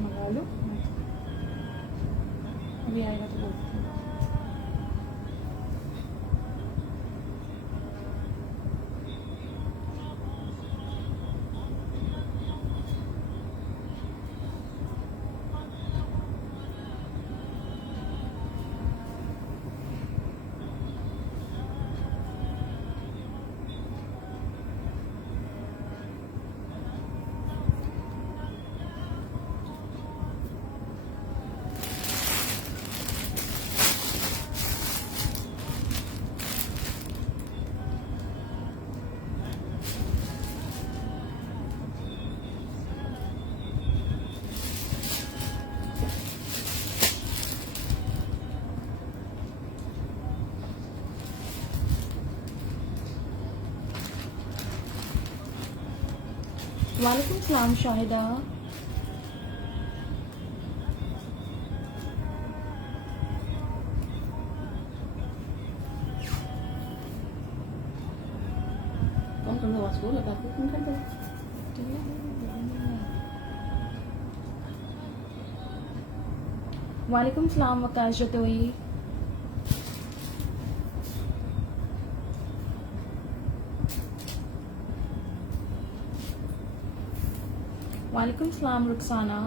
मंगा लो, अभी आएगा तो बोल। वालेकुम सलाम शाहिदा। वालेकुम सलाम वकाश जतोई। वालेकुम सलाम रुखसाना।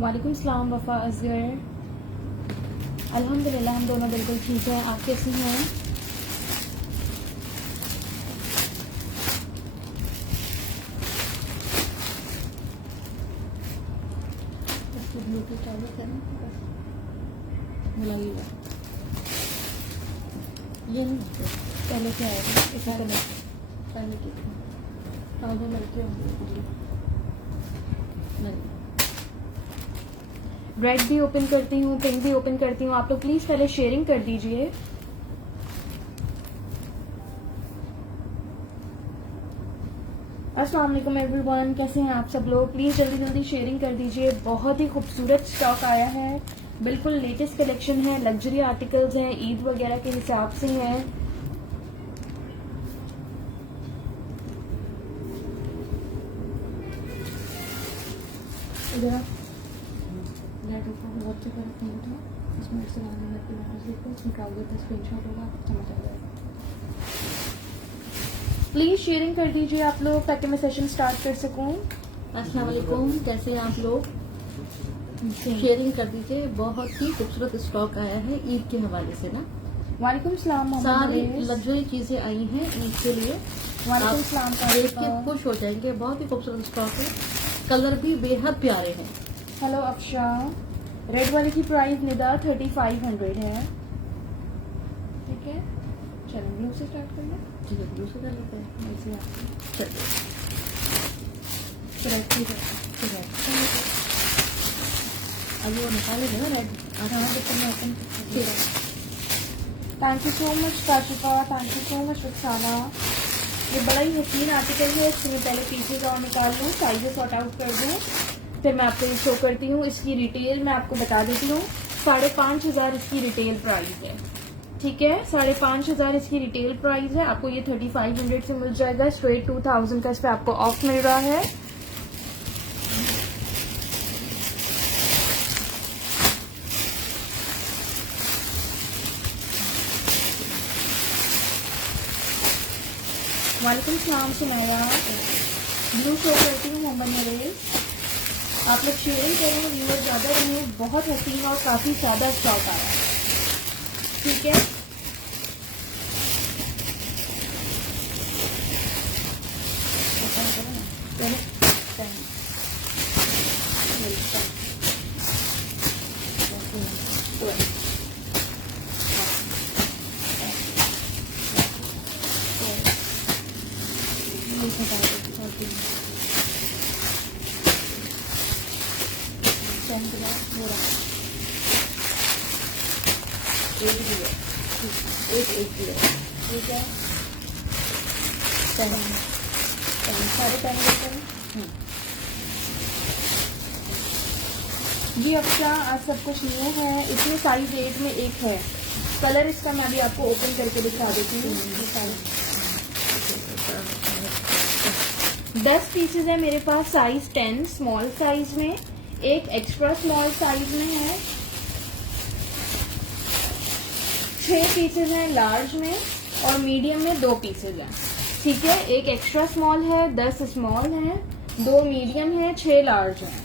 वालेकुम सलाम वफा असगर। अल्हम्दुलिल्लाह हम दोनों बिल्कुल ठीक है, आप कैसी हैं? ब्लूटूथ चालू करें बुलाइएगा। ये नहीं पहले क्या आएगा, इतना कनेक्ट पहले की आगे मिलते होंगे। रेड भी ओपन करती हूँ, पिंक भी ओपन करती हूँ। आप लोग प्लीज पहले शेयरिंग कर दीजिए। अस्सलाम वालेकुम एवरीवन, कैसे हैं आप सब लोग? प्लीज जल्दी जल्दी शेयरिंग कर दीजिए। बहुत ही खूबसूरत स्टॉक आया है, बिल्कुल लेटेस्ट कलेक्शन है, लग्जरी आर्टिकल्स हैं, ईद वगैरह के हिसाब से हैं। इधर इसमें निकाल देते, स्क्रीनशॉट होगा, समझ आ जाएगा। प्लीज शेयरिंग कर दीजिए आप लोग ताकि मैं सेशन स्टार्ट कर सकूं। अस्सलाम वालेकुम, कैसे हैं आप लोग? शेयरिंग कर दीजिए। बहुत ही खूबसूरत स्टॉक आया है ईद के हवाले से ना। वालेकुम सलाम। सारी लग्जरी चीजें आई हैं ईद के लिए। वालेकुम सलाम। देख के खुश हो जाएंगे। बहुत ही खूबसूरत स्टॉक है, कलर भी बेहद प्यारे हैं। हेलो अफशा। रेड वाले की प्राइस निदा 3500 है, ठीक है। चलो ब्लू से स्टार्ट कर लें। ठीक है, ब्लू से कर लेते हैं। ऐसे आप चलिए अभी वो निकालेंगे ना रेड आधा open. Thank you so much Kashifa, thank you so much Rukhsana. ये बड़ा ही हसीन आर्टिकल है। इसमें पहले पीछे का निकाल लूँ, साइजेस सॉर्ट आउट कर दूँ, फिर मैं आपको ये शो करती हूँ। इसकी रिटेल मैं आपको बता देती हूँ। 5500 इसकी रिटेल प्राइस है, ठीक है। 5500 इसकी रिटेल प्राइस है। आपको ये 3500 से मिल जाएगा। स्ट्रेट 2000 का इस पे आपको ऑफ मिल रहा है। वालेकुम सलाम सुनाया। ब्लू शो करती हूँ मोहम्मद नरेश। आप लोग शेयरिंग करें, व्यूअर ज्यादा रहे। बहुत हसीन और काफी ज्यादा स्टॉक आया है, ठीक है। ठीक है। 10 साढ़े 10 देते हैं। जी अफसा आज सब कुछ न्यू है, इसमें साइज 8 में एक है। कलर इसका मैं अभी आपको ओपन करके दिखा देती हूँ। 10 पीसेज है मेरे पास, साइज 10 स्मॉल साइज में, एक एक्स्ट्रा स्मॉल साइज में है, 6 पीसेज हैं लार्ज में और मीडियम में 2 पीसेज हैं। ठीक है, एक एक्स्ट्रा स्मॉल है, 10 स्मॉल है, 2 मीडियम है, 6 लार्ज हैं।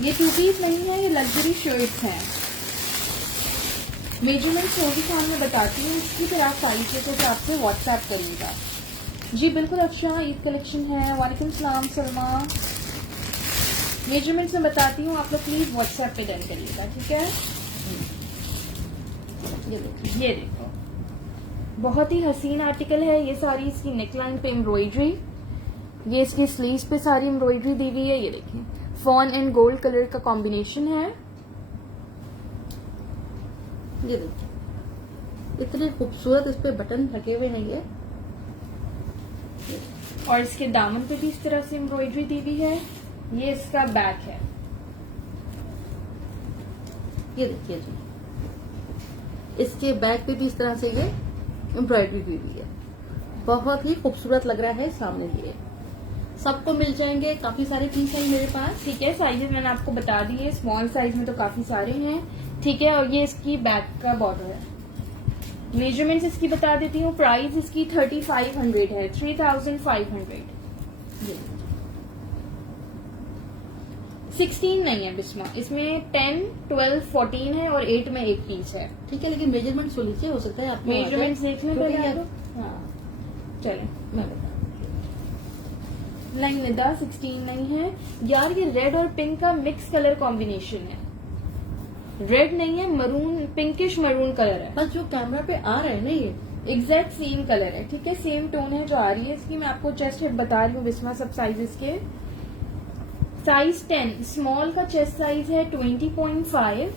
ये 2 पीस नहीं है, ये लग्जरी शर्ट्स हैं। मेजरमेंट छोटी खान में बताती हूँ इसकी, फिर आप साइज के हिसाब से व्हाट्सएप करिएगा। जी बिल्कुल अफशा, ईद कलेक्शन है। वालेकुम सलाम सलमा। मेजरमेंट्स में बताती हूँ, आप लोग प्लीज व्हाट्सएप पे डन करिएगा। ठीक है, ये देखो बहुत ही हसीन आर्टिकल है। ये सारी इसकी नेकलाइन पे एम्ब्रॉयडरी, ये इसकी स्लीव्स पे सारी एम्ब्रॉयडरी दी हुई है। ये देखिए फॉन एंड गोल्ड कलर का कॉम्बिनेशन है। ये देखिए इतने खूबसूरत इस पे बटन लगे हुए हैं ये, और इसके दामन पे भी इस तरह से एम्ब्रॉयडरी दी हुई है। ये इसका बैक है। ये देखिए जी, इसके बैक पे भी इस तरह से ये एम्ब्रॉयडरी दी हुई है। बहुत ही खूबसूरत लग रहा है सामने। ये सबको मिल जाएंगे, काफी सारे पीस हैं मेरे पास। ठीक है, साइजेस मैंने आपको बता दिए, स्मॉल साइज में तो काफी सारे हैं। ठीक है, और ये इसकी बैक का बॉर्डर है। मेजरमेंट्स इसकी बता देती हूँ। प्राइस इसकी 3500 है, 3500। 16 नहीं है बिस्मा, इसमें 10, 12, 14 है और 8 में एक पीस है। ठीक है, लेकिन मेजरमेंट सुन लीजिए, हो सकता है आपको मेजरमेंट्स देख लें पहले आप। हाँ चलें, मैं बता नहीं निदा 16 नहीं है यार, ये रेड और पिंक का मिक्स कलर कॉम्बिनेशन है। रेड नहीं है, मरून, पिंकिश मरून कलर है। बस जो कैमरा पे आ रहा है ना ये एग्जैक्ट सेम कलर है। ठीक है, सेम टोन है जो आ रही है इसकी। मैं आपको चेस्ट हिप बता रही हूँ बिस्मा, सब साइजेस के। साइज 10 स्मॉल का चेस्ट साइज है 20.5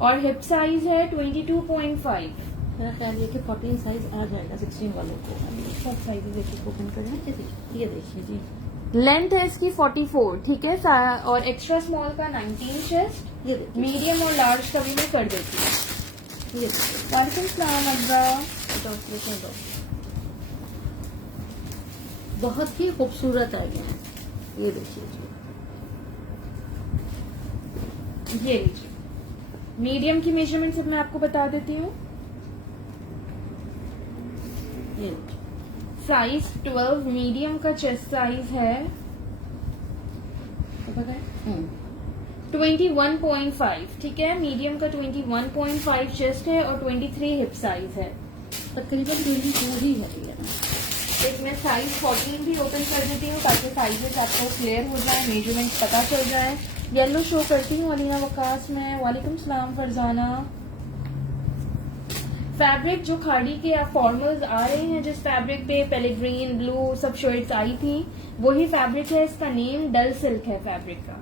और हिप साइज है 22.5। मेरा ख्याल है कि 14 साइज आ जाएगा 16 वालों को। सब साइजेस एक ओपन करें। ये देखिए जी, लेंथ है इसकी 44। ठीक है, और एक्स्ट्रा स्मॉल का 19 चेस्ट, ये देखिए, मीडियम और लार्ज का भी मैं कर देती हूँ। ये देखिए। वालेकुम सलाम अब्बा। बहुत ही खूबसूरत आ गया है। ये देखिए जी, ये लीजिए मीडियम की मेजरमेंट सिर्फ मैं आपको बता देती हूँ। ये साइज 12 मीडियम का चेस्ट साइज है, 21.5। ठीक है, मीडियम का 21.5 चेस्ट है और 23 हिप साइज है। तकरीबन 22 ही है ये। इसमें साइज 14 भी ओपन कर देती हूँ ताकि साइजेस आपको क्लियर हो जाए, मेजरमेंट पता चल जाए। येलो शो करती हूँ अलीना वकास में। वालेकुम सलाम फरजाना। फैब्रिक जो खाड़ी के आप फॉर्मल्स आ रहे हैं, जिस फैब्रिक पे पहले ग्रीन ब्लू सब शर्ट्स आई थी, वही फैब्रिक है। इसका नेम डल सिल्क है फैब्रिक का,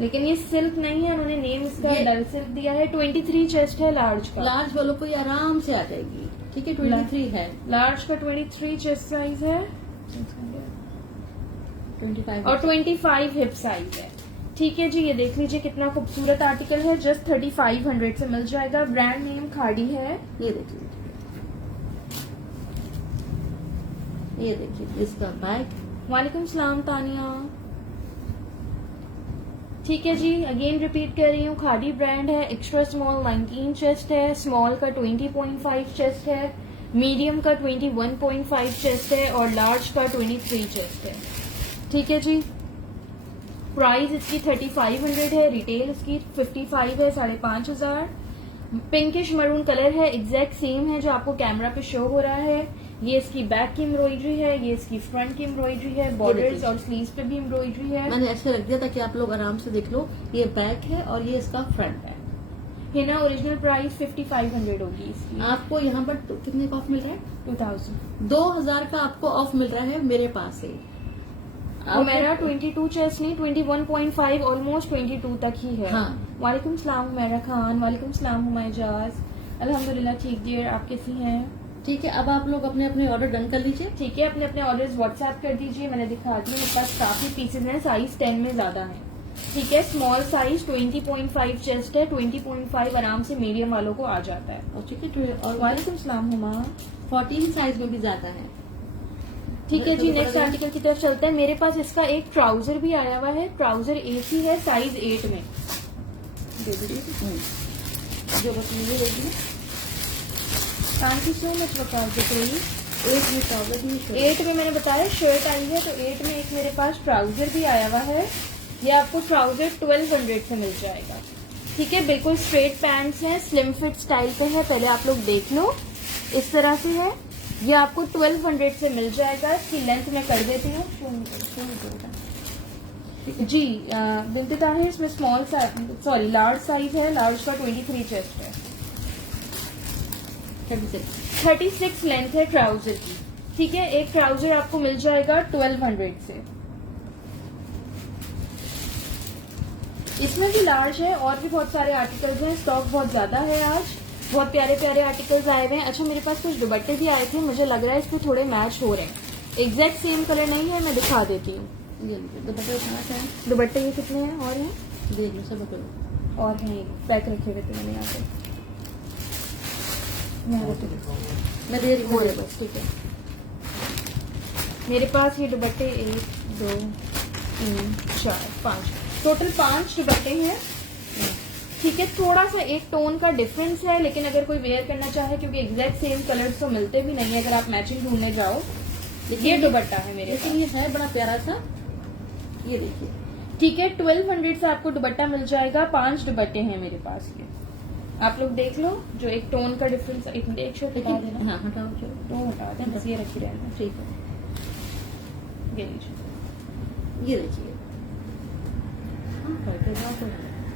लेकिन ये सिल्क नहीं है, उन्होंने नेम इसका डल सिल्क दिया है। 23 चेस्ट है लार्ज का। लार्ज वालों को ये आराम से आ जाएगी। ठीक है, 23 है। लार्ज का 23 चेस्ट साइज है 25 और 25 हिप साइज है। ठीक है जी, ये देख लीजिए कितना खूबसूरत आर्टिकल है। जस्ट 3500 से मिल जाएगा। ब्रांड नेम खाड़ी है। ये देखिए, ये देखिए इसका बैग। वालेकुम सलाम तानिया। ठीक है जी, अगेन रिपीट कर रही हूँ, खादी ब्रांड है। एक्स्ट्रा स्मॉल 19 चेस्ट है, स्मॉल का 20.5 चेस्ट है, मीडियम का 21.5 चेस्ट है और लार्ज का 23 चेस्ट है। ठीक है जी, प्राइस इसकी 3500 है, रिटेल इसकी 55 है, 5500। पिंकिश मरून कलर है, एग्जैक्ट सेम है जो आपको कैमरा पे शो हो रहा है। ये इसकी बैक की एम्ब्रॉयडरी है, ये इसकी फ्रंट की एम्ब्रॉयडरी है, बॉर्डर्स और स्लीव्स पे भी एम्ब्रॉयडरी है। मैंने ऐसे रख दिया ताकि आप लोग आराम से देख लो। ये बैक है और ये इसका फ्रंट है। हिना ओरिजिनल प्राइस 5500 होगी इसकी। आपको यहाँ पर कितने का ऑफ मिल रहा है? 2000 का आपको ऑफ मिल रहा है मेरे पास से। मेरा 22 चेस्ट नहीं, 21.5 ऑलमोस्ट 22 तक ही है। हाँ। वालेकुम सलाम हुमैरा खान। वालेकुम सलाम हुमैजाज। अल्हम्दुलिल्लाह ठीक डियर, आप कैसी हैं? ठीक है, अब आप लोग अपने अपने ऑर्डर डन कर लीजिए। ठीक है, अपने अपने ऑर्डर्स व्हाट्सएप कर दीजिए। मैंने दिखा दिया, मेरे पास काफी पीसेज हैं, साइज 10 में ज्यादा है। ठीक है, स्मॉल साइज 20.5 चेस्ट है, 20.5 आराम से मीडियम वालों को आ जाता है। और ठीक है, और वालेकुम सलाम हुमा। 14 साइज में भी ज्यादा है। ठीक है जी, नेक्स्ट आर्टिकल की तरफ चलते हैं। मेरे पास इसका एक ट्राउजर भी आया हुआ है, ट्राउजर एक ही है, साइज 8 में। जो बताइए देखिए, थैंक यू सो मच बता प्लीज। 8 में ट्राउजर भी 8 में मैंने बताया शर्ट आई है, तो 8 में एक मेरे पास ट्राउजर भी आया हुआ है। ये आपको ट्राउजर 1200 से मिल जाएगा। ठीक है, बिल्कुल स्ट्रेट पैंट्स हैं, स्लिम फिट स्टाइल पे है। पहले आप लोग देख लो, इस तरह से है। ये आपको 1200 से मिल जाएगा। इसकी लेंथ मैं कर देती हूँ जी। बिल्कुल ताहिर, इसमें small size, sorry large size है। लार्ज का 23 चेस्ट है, 36 लेंथ है ट्राउजर की। ठीक है, एक ट्राउजर आपको मिल जाएगा 1200 से। इसमें भी लार्ज है, और भी बहुत सारे आर्टिकल्स हैं। स्टॉक बहुत ज्यादा है आज, बहुत प्यारे प्यारे आर्टिकल्स आए हुए हैं। अच्छा, मेरे पास कुछ दुपट्टे भी आए थे, मुझे लग रहा है इसको थोड़े मैच हो रहे हैं। एग्जैक्ट सेम कलर नहीं है, मैं दिखा देती हूँ। ये दुपट्टे कहाँ से हैं? दुपट्टे ये कितने हैं और हैं? देख लो सब बताओ। और हैं, पैक रखे हुए थे मैंने यहाँ पे। मैं दे रही हूँ बस, ठीक है। मेरे पास ये दुपट्टे 1 2 3 4 5 टोटल 5 दुपट्टे हैं। ठीक है, थोड़ा सा एक टोन का डिफरेंस है, लेकिन अगर कोई वेयर करना चाहे, क्योंकि एग्जैक्ट सेम कलर्स तो मिलते भी नहीं है अगर आप मैचिंग ढूंढने जाओ। ये दुपट्टा है मेरे पास, लेकिन ये है बड़ा प्यारा सा। ये देखिए, ठीक है, 1200 से आपको दुपट्टा मिल जाएगा। 5 दुपट्टे हैं मेरे पास। ये आप लोग देख लो, जो एक टोन का डिफरेंस। एक मिनट, एक शर्ट हटा देना। हाँ हटाओ, चलो दो हटा दें, बस ये रखी रहना। ठीक है। ये लीजिए, ये देखिए,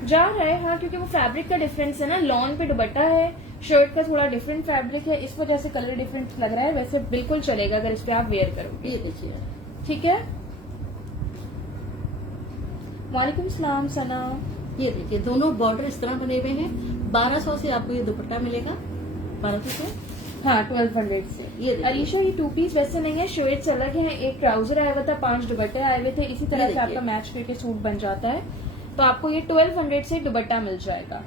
जा रहा है। हाँ, क्योंकि वो फैब्रिक का डिफरेंस है ना। लॉन पे दुपट्टा है, शर्ट का थोड़ा डिफरेंट फैब्रिक है, इस वजह से कलर डिफरेंट लग रहा है। वैसे बिल्कुल चलेगा अगर इस पे आप वेयर करोगे। ये देखिए, ठीक है। वालेकुम सलाम सना। ये देखिए, दोनों बॉर्डर इस तरह बने हुए हैं। 1200 से आपको ये दुपट्टा मिलेगा। 1200 से, हाँ, 1200 से। ये देखिए। अलीशा, ये 2 पीस वैसे नहीं है, शर्ट्स अलग हैं। एक ट्राउजर आया हुआ था, 5 दुपट्टे आए हुए थे। इसी तरह से आपका मैच करके सूट बन जाता है। तो आपको ये 1200 से दुपट्टा मिल जाएगा।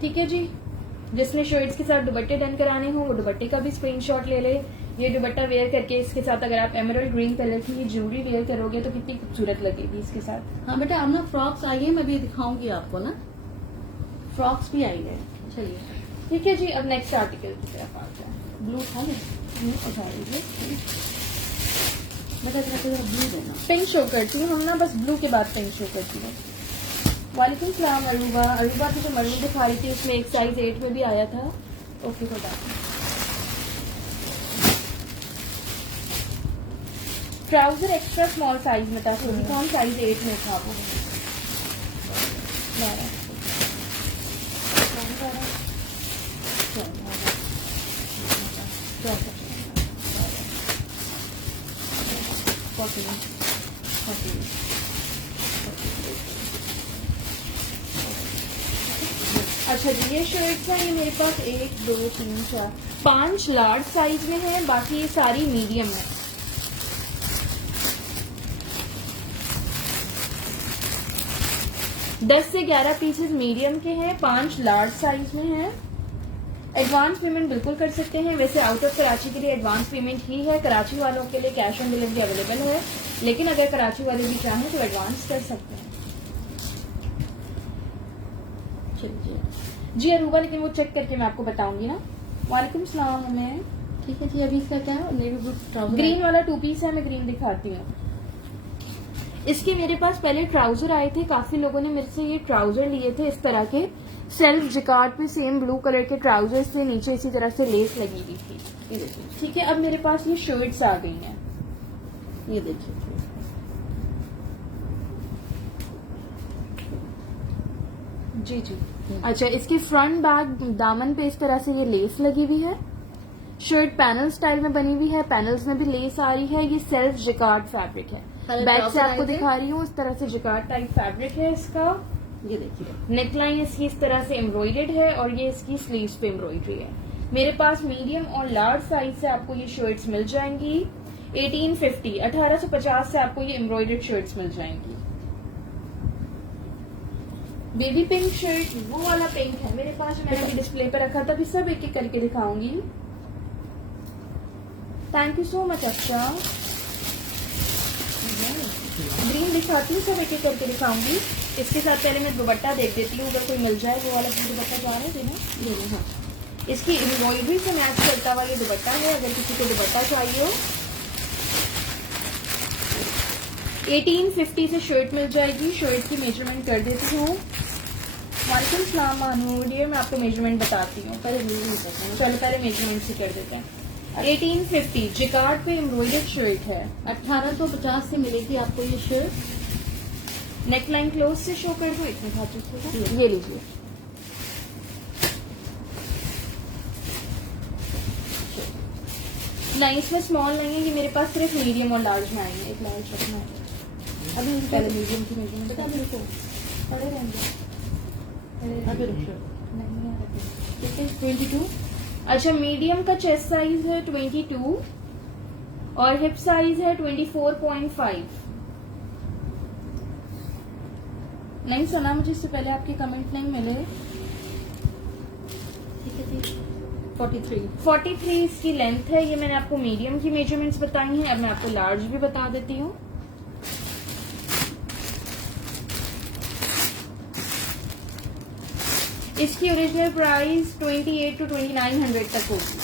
ठीक है जी, जिसने शर्ट्स के साथ दुपट्टे डन कराने हो वो दुपट्टे का भी स्क्रीनशॉट ले ले। ये दुपट्टा वेयर करके इसके साथ अगर आप एमरल्ड ग्रीन कलर की ये ज्वेलरी वेयर करोगे तो कितनी खूबसूरत लगेगी इसके साथ। हाँ बेटा, अब ना फ्रॉक्स आई है, मैं भी दिखाऊंगी आपको ना। फ्रॉक्स भी आई है। चलिए, ठीक है जी, अब नेक्स्ट आर्टिकल की तरफ आते हैं। ब्लू था ना, उठा लीजिए। बेटा जरा ब्लू देना। पिंक शो करती हूँ हम ना, बस ब्लू के बाद पिंक शो करती हूँ। वालेकुम सलाम अरूबा। अरूबा की जो मरून दिखा रही थी उसमें एक साइज 8 में भी आया था। ओके, तो ट्राउजर एक्स्ट्रा स्मॉल साइज में था, क्योंकि कौन साइज 8 में था वो। अच्छा जी, ये शर्ट्स हैं, ये मेरे पास 1 2 3 4 5 लार्ज साइज में है, बाकी ये सारी मीडियम है। दस से 11 पीसेस मीडियम के हैं, 5 लार्ज साइज में हैं। एडवांस पेमेंट बिल्कुल कर सकते हैं। वैसे आउट ऑफ कराची के लिए एडवांस पेमेंट ही है, कराची वालों के लिए कैश ऑन डिलीवरी अवेलेबल है, लेकिन अगर कराची वाले भी चाहें तो एडवांस कर सकते हैं। जी अरूबा, लेकिन वो चेक करके मैं आपको बताऊंगी ना। वालेकुम सलाम। हमें ठीक है जी, अभी इसका क्या है? नेवी ब्लू ट्राउजर, ग्रीन वाला 2 पीस है, मैं ग्रीन दिखाती हूँ। इसके मेरे पास पहले ट्राउजर आए थे, काफी लोगों ने मेरे से ये ट्राउजर लिए थे इस तरह के सेल्फ जिकार्ड पे, सेम ब्लू कलर के ट्राउजर से नीचे इसी तरह से लेस लगी हुई थी। ये देखिए, ठीक है। अब मेरे पास ये शर्ट्स आ गई हैं। ये देखिए, जी जी। अच्छा, इसके फ्रंट बैक दामन पे इस तरह से ये लेस लगी हुई है। शर्ट पैनल स्टाइल में बनी हुई है, पैनल्स में भी लेस आ रही है। ये सेल्फ जिकार्ड फैब्रिक है। बैक से आपको दिखा रही हूँ, इस तरह से जिकार्ड टाइप फैब्रिक है इसका। ये देखिए, नेकलाइन इसकी इस तरह से एम्ब्रॉयडेड है और ये इसकी स्लीव्स पे एम्ब्रॉयडरी है। मेरे पास मीडियम और लार्ज साइज से आपको ये शर्ट्स मिल जाएंगी 1850, 1850 से आपको ये एम्ब्रॉयडर्ड शर्ट्स मिल जाएंगी। बेबी पिंक शर्ट, वो वाला पिंक है मेरे पास, मैंने अभी डिस्प्ले पे रखा था, अभी सब एक एक करके दिखाऊंगी। Thank you so much. अच्छा ग्रीन दिखाती हूँ, सब एक एक करके दिखाऊंगी। इसके साथ पहले मैं दुपट्टा देख देती हूँ, अगर कोई मिल जाए वो वाला दुपट्टा जा रहा है ना। हाँ, इसकी एम्ब्रॉयडरी से मैच करता हुआ ये दुपट्टा है। अगर किसी को दुपट्टा चाहिए हो 1850 से शर्ट मिल जाएगी। शर्ट की मेजरमेंट कर देती हूँ। वालेकुम सलाम मानू डियर, मैं आपको मेजरमेंट बताती हूँ। चलो पहले मेजरमेंट से कर देते हैं। 1850 जिकार्ड पे एम्ब्रॉयडर्ड शर्ट है। 1850 से मिलेगी आपको ये शर्ट। नेकलाइन क्लोज से शो कर दो, इतने खाते से ये लीजिए। नहीं इसमें स्मॉल नहीं है, ये मेरे पास सिर्फ मीडियम और लार्ज में आएंगे। एक लार्ज रखना है अभी, पहले मीडियम की मेजरमेंट बता मेरे को। पड़े रहेंगे अभी रुको, ठीक है 22। अच्छा मीडियम का चेस्ट साइज है 22 और हिप साइज है 24.5। नहीं सुना मुझे, इससे पहले आपके कमेंट नहीं मिले। ठीक है जी। 43 इसकी लेंथ है। ये मैंने आपको मीडियम की मेजरमेंट्स बताई हैं, अब मैं आपको लार्ज भी बता देती हूँ। इसकी ओरिजिनल प्राइस 28 to 2900 तक होगी।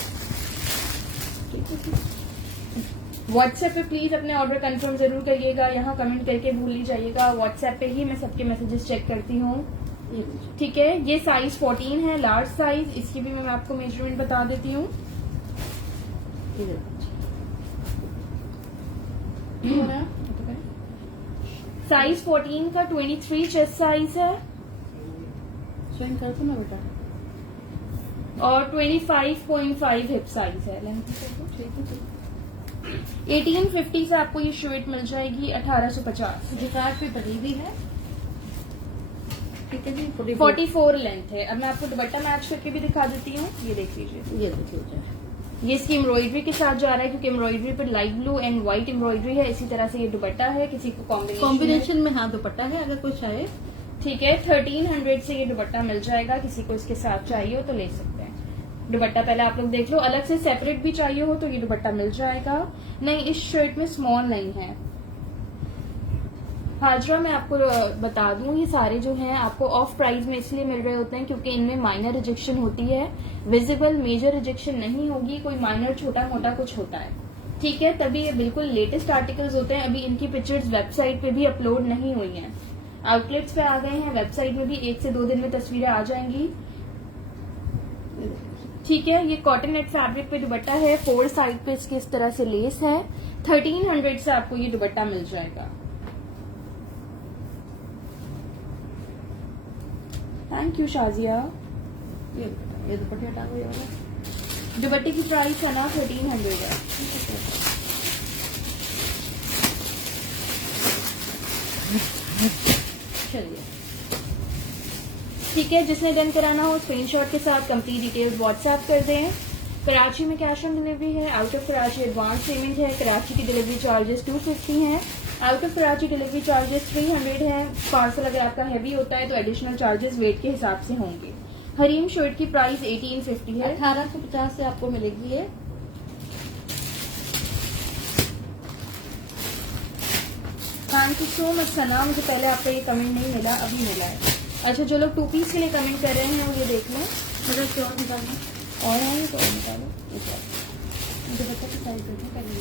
व्हाट्सएप पे प्लीज अपने ऑर्डर कंफर्म जरूर करिएगा, यहाँ कमेंट करके भूल नहीं जाइएगा। व्हाट्सएप पे ही मैं सबके मैसेजेस चेक करती हूँ। ठीक है, ये साइज 14 है, लार्ज साइज। इसकी भी मैं आपको मेजरमेंट बता देती हूँ। साइज 14 का 23 चेस्ट साइज है ज्वाइन कर दो ना बेटा, और 25.5 हिप साइज है। 1850 से आपको ये शर्ट मिल जाएगी 1850। जिकार्ड पे बनी हुई है। ठीक है जी। 44 लेंथ है। अब मैं आपको दुपट्टा मैच करके भी दिखा देती हूँ। ये देख लीजिए, ये देखिए, ये इसकी एम्ब्रॉयडरी के साथ जा रहा है, क्योंकि एम्ब्रॉयडरी पर light blue and white embroidery है। इसी तरह से ये दुपट्टा है। किसी को कॉम्बिनेशन में हाँ दुपट्टा है, अगर कोई चाहे। ठीक है, 1300 से ये दुपट्टा मिल जाएगा। किसी को इसके साथ चाहिए हो तो ले सकते हैं। दुपट्टा पहले आप लोग देख लो, अलग से सेपरेट भी चाहिए हो तो ये दुपट्टा मिल जाएगा। नहीं, इस शर्ट में स्मॉल नहीं है। हाजरा मैं आपको बता दूं, ये सारे जो हैं आपको ऑफ प्राइस में इसलिए मिल रहे होते हैं क्योंकि इनमें माइनर रिजेक्शन होती है। विजिबल मेजर रिजेक्शन नहीं होगी, कोई माइनर छोटा मोटा कुछ होता है। ठीक है, तभी ये बिल्कुल लेटेस्ट आर्टिकल्स होते हैं। अभी इनकी पिक्चर्स वेबसाइट पे भी अपलोड नहीं हुई हैं, आउटलेट्स पे आ गए हैं। वेबसाइट में भी 1 से 2 दिन में तस्वीरें आ जाएंगी। ठीक है, ये कॉटन नेट फैब्रिक पे दुपट्टा है। 4 साइड पे इसके इस तरह से लेस है। 1300 से आपको ये दुपट्टा मिल जाएगा। Thank you Shazia. ये दुपट्टे हटा हुए वाला दुपट्टे की प्राइस है ना 1300 है। चलिए ठीक है, जिसने डन कराना हो स्क्रीनशॉट के साथ कंप्लीट डिटेल्स व्हाट्सएप कर दें। कराची में कैश ऑन डिलीवरी है, out of Karachi advance payment है। कराची की डिलीवरी चार्जेस 250 हैं, out of Karachi delivery charges 300 हैं। पार्सल अगर आपका हैवी होता है तो एडिशनल चार्जेस वेट के हिसाब से होंगे। हरीम शर्ट की प्राइस 1850 है। 1850 से आपको मिलेगी ये। थैंक यू सो मच सना, मुझे पहले आपका ये कमेंट नहीं मिला, अभी मिला है। अच्छा, जो लोग 2 पीस के लिए कमेंट कर रहे हैं वो ये देख लें। मतलब श्योर निकालना और है तो और निकालो। मुझे बच्चा की साइज देखना पहले।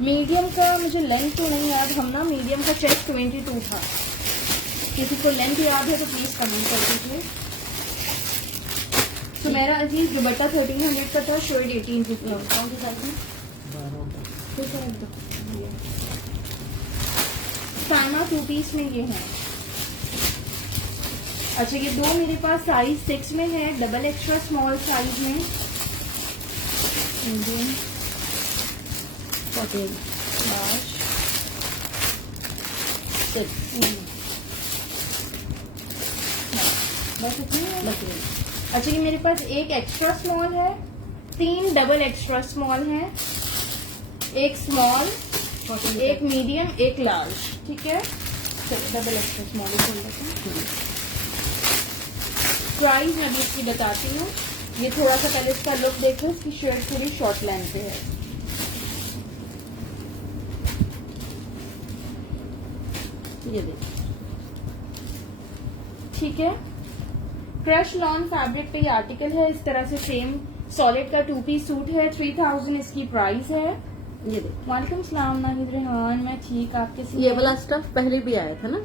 मीडियम का मुझे लेंथ तो नहीं याद, हम ना मीडियम का चेस्ट 22 था। किसी को लेंथ याद है तो प्लीज कमेंट कर दीजिए। तो मेरा अजीज दुपट्टा 1300 का था, शर्ट 1850। कौन सी साइज में? साना 2 पीस में ये है। अच्छा, ये 2 मेरे पास साइज 6 में है, डबल एक्स्ट्रा स्मॉल साइज में। इंडियन कॉटन लार्ज चलिए बस इतनी है। बस ये। अच्छा, ये मेरे पास एक एक्स्ट्रा स्मॉल है, 3 डबल एक्स्ट्रा स्मॉल है, एक स्मॉल, एक मीडियम, एक लार्ज। ठीक है, चलो डबल एक्स्ट्रा स्मॉल ही खोल लेते हैं। प्राइस मैं अभी इसकी बताती हूँ। ये थोड़ा सा पहले इसका लुक देखो, इसकी शर्ट थोड़ी शॉर्ट लेंथ पे है। ये देखिए, ठीक है, क्रश लॉन फैब्रिक पे ये आर्टिकल है। इस तरह से सेम सॉलिड का 2 पीस सूट है। 3000 इसकी प्राइस है। ये देखिए, वालेकुम सलाम नाहिद रेहान, मैं ठीक, आपके से ये वाला स्टफ पहले भी आया था ना।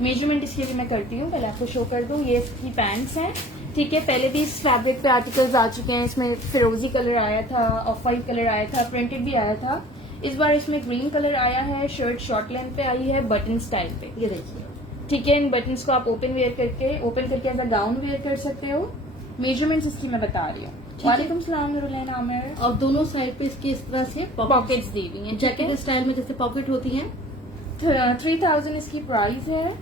मेजरमेंट इसके लिए मैं करती हूँ, पहले आपको शो कर दूँ। ये इसकी पैंट्स हैं। ठीक है, पहले भी इस फैब्रिक पे आर्टिकल्स आ चुके हैं। इसमें फिरोजी कलर आया था, ऑफ वाइट कलर आया था, प्रिंटेड भी आया था। इस बार इसमें ग्रीन कलर आया है। शर्ट शॉर्ट लेंथ पे आई है, बटन स्टाइल पे। ये देखिए, ठीक है, इन बटन्स को आप ओपन करके अगर डाउन वेयर कर सकते हो। मेजरमेंट्स इसकी मैं बता रही हूँ। है। वालेकुम सलाम नुरुलैन आमिर। और दोनों साइड पे इसकी इस तरह से पॉकेट्स दी हुई हैं। जैकेट स्टाइल में जैसे पॉकेट होती है। 3000 इसकी प्राइस है।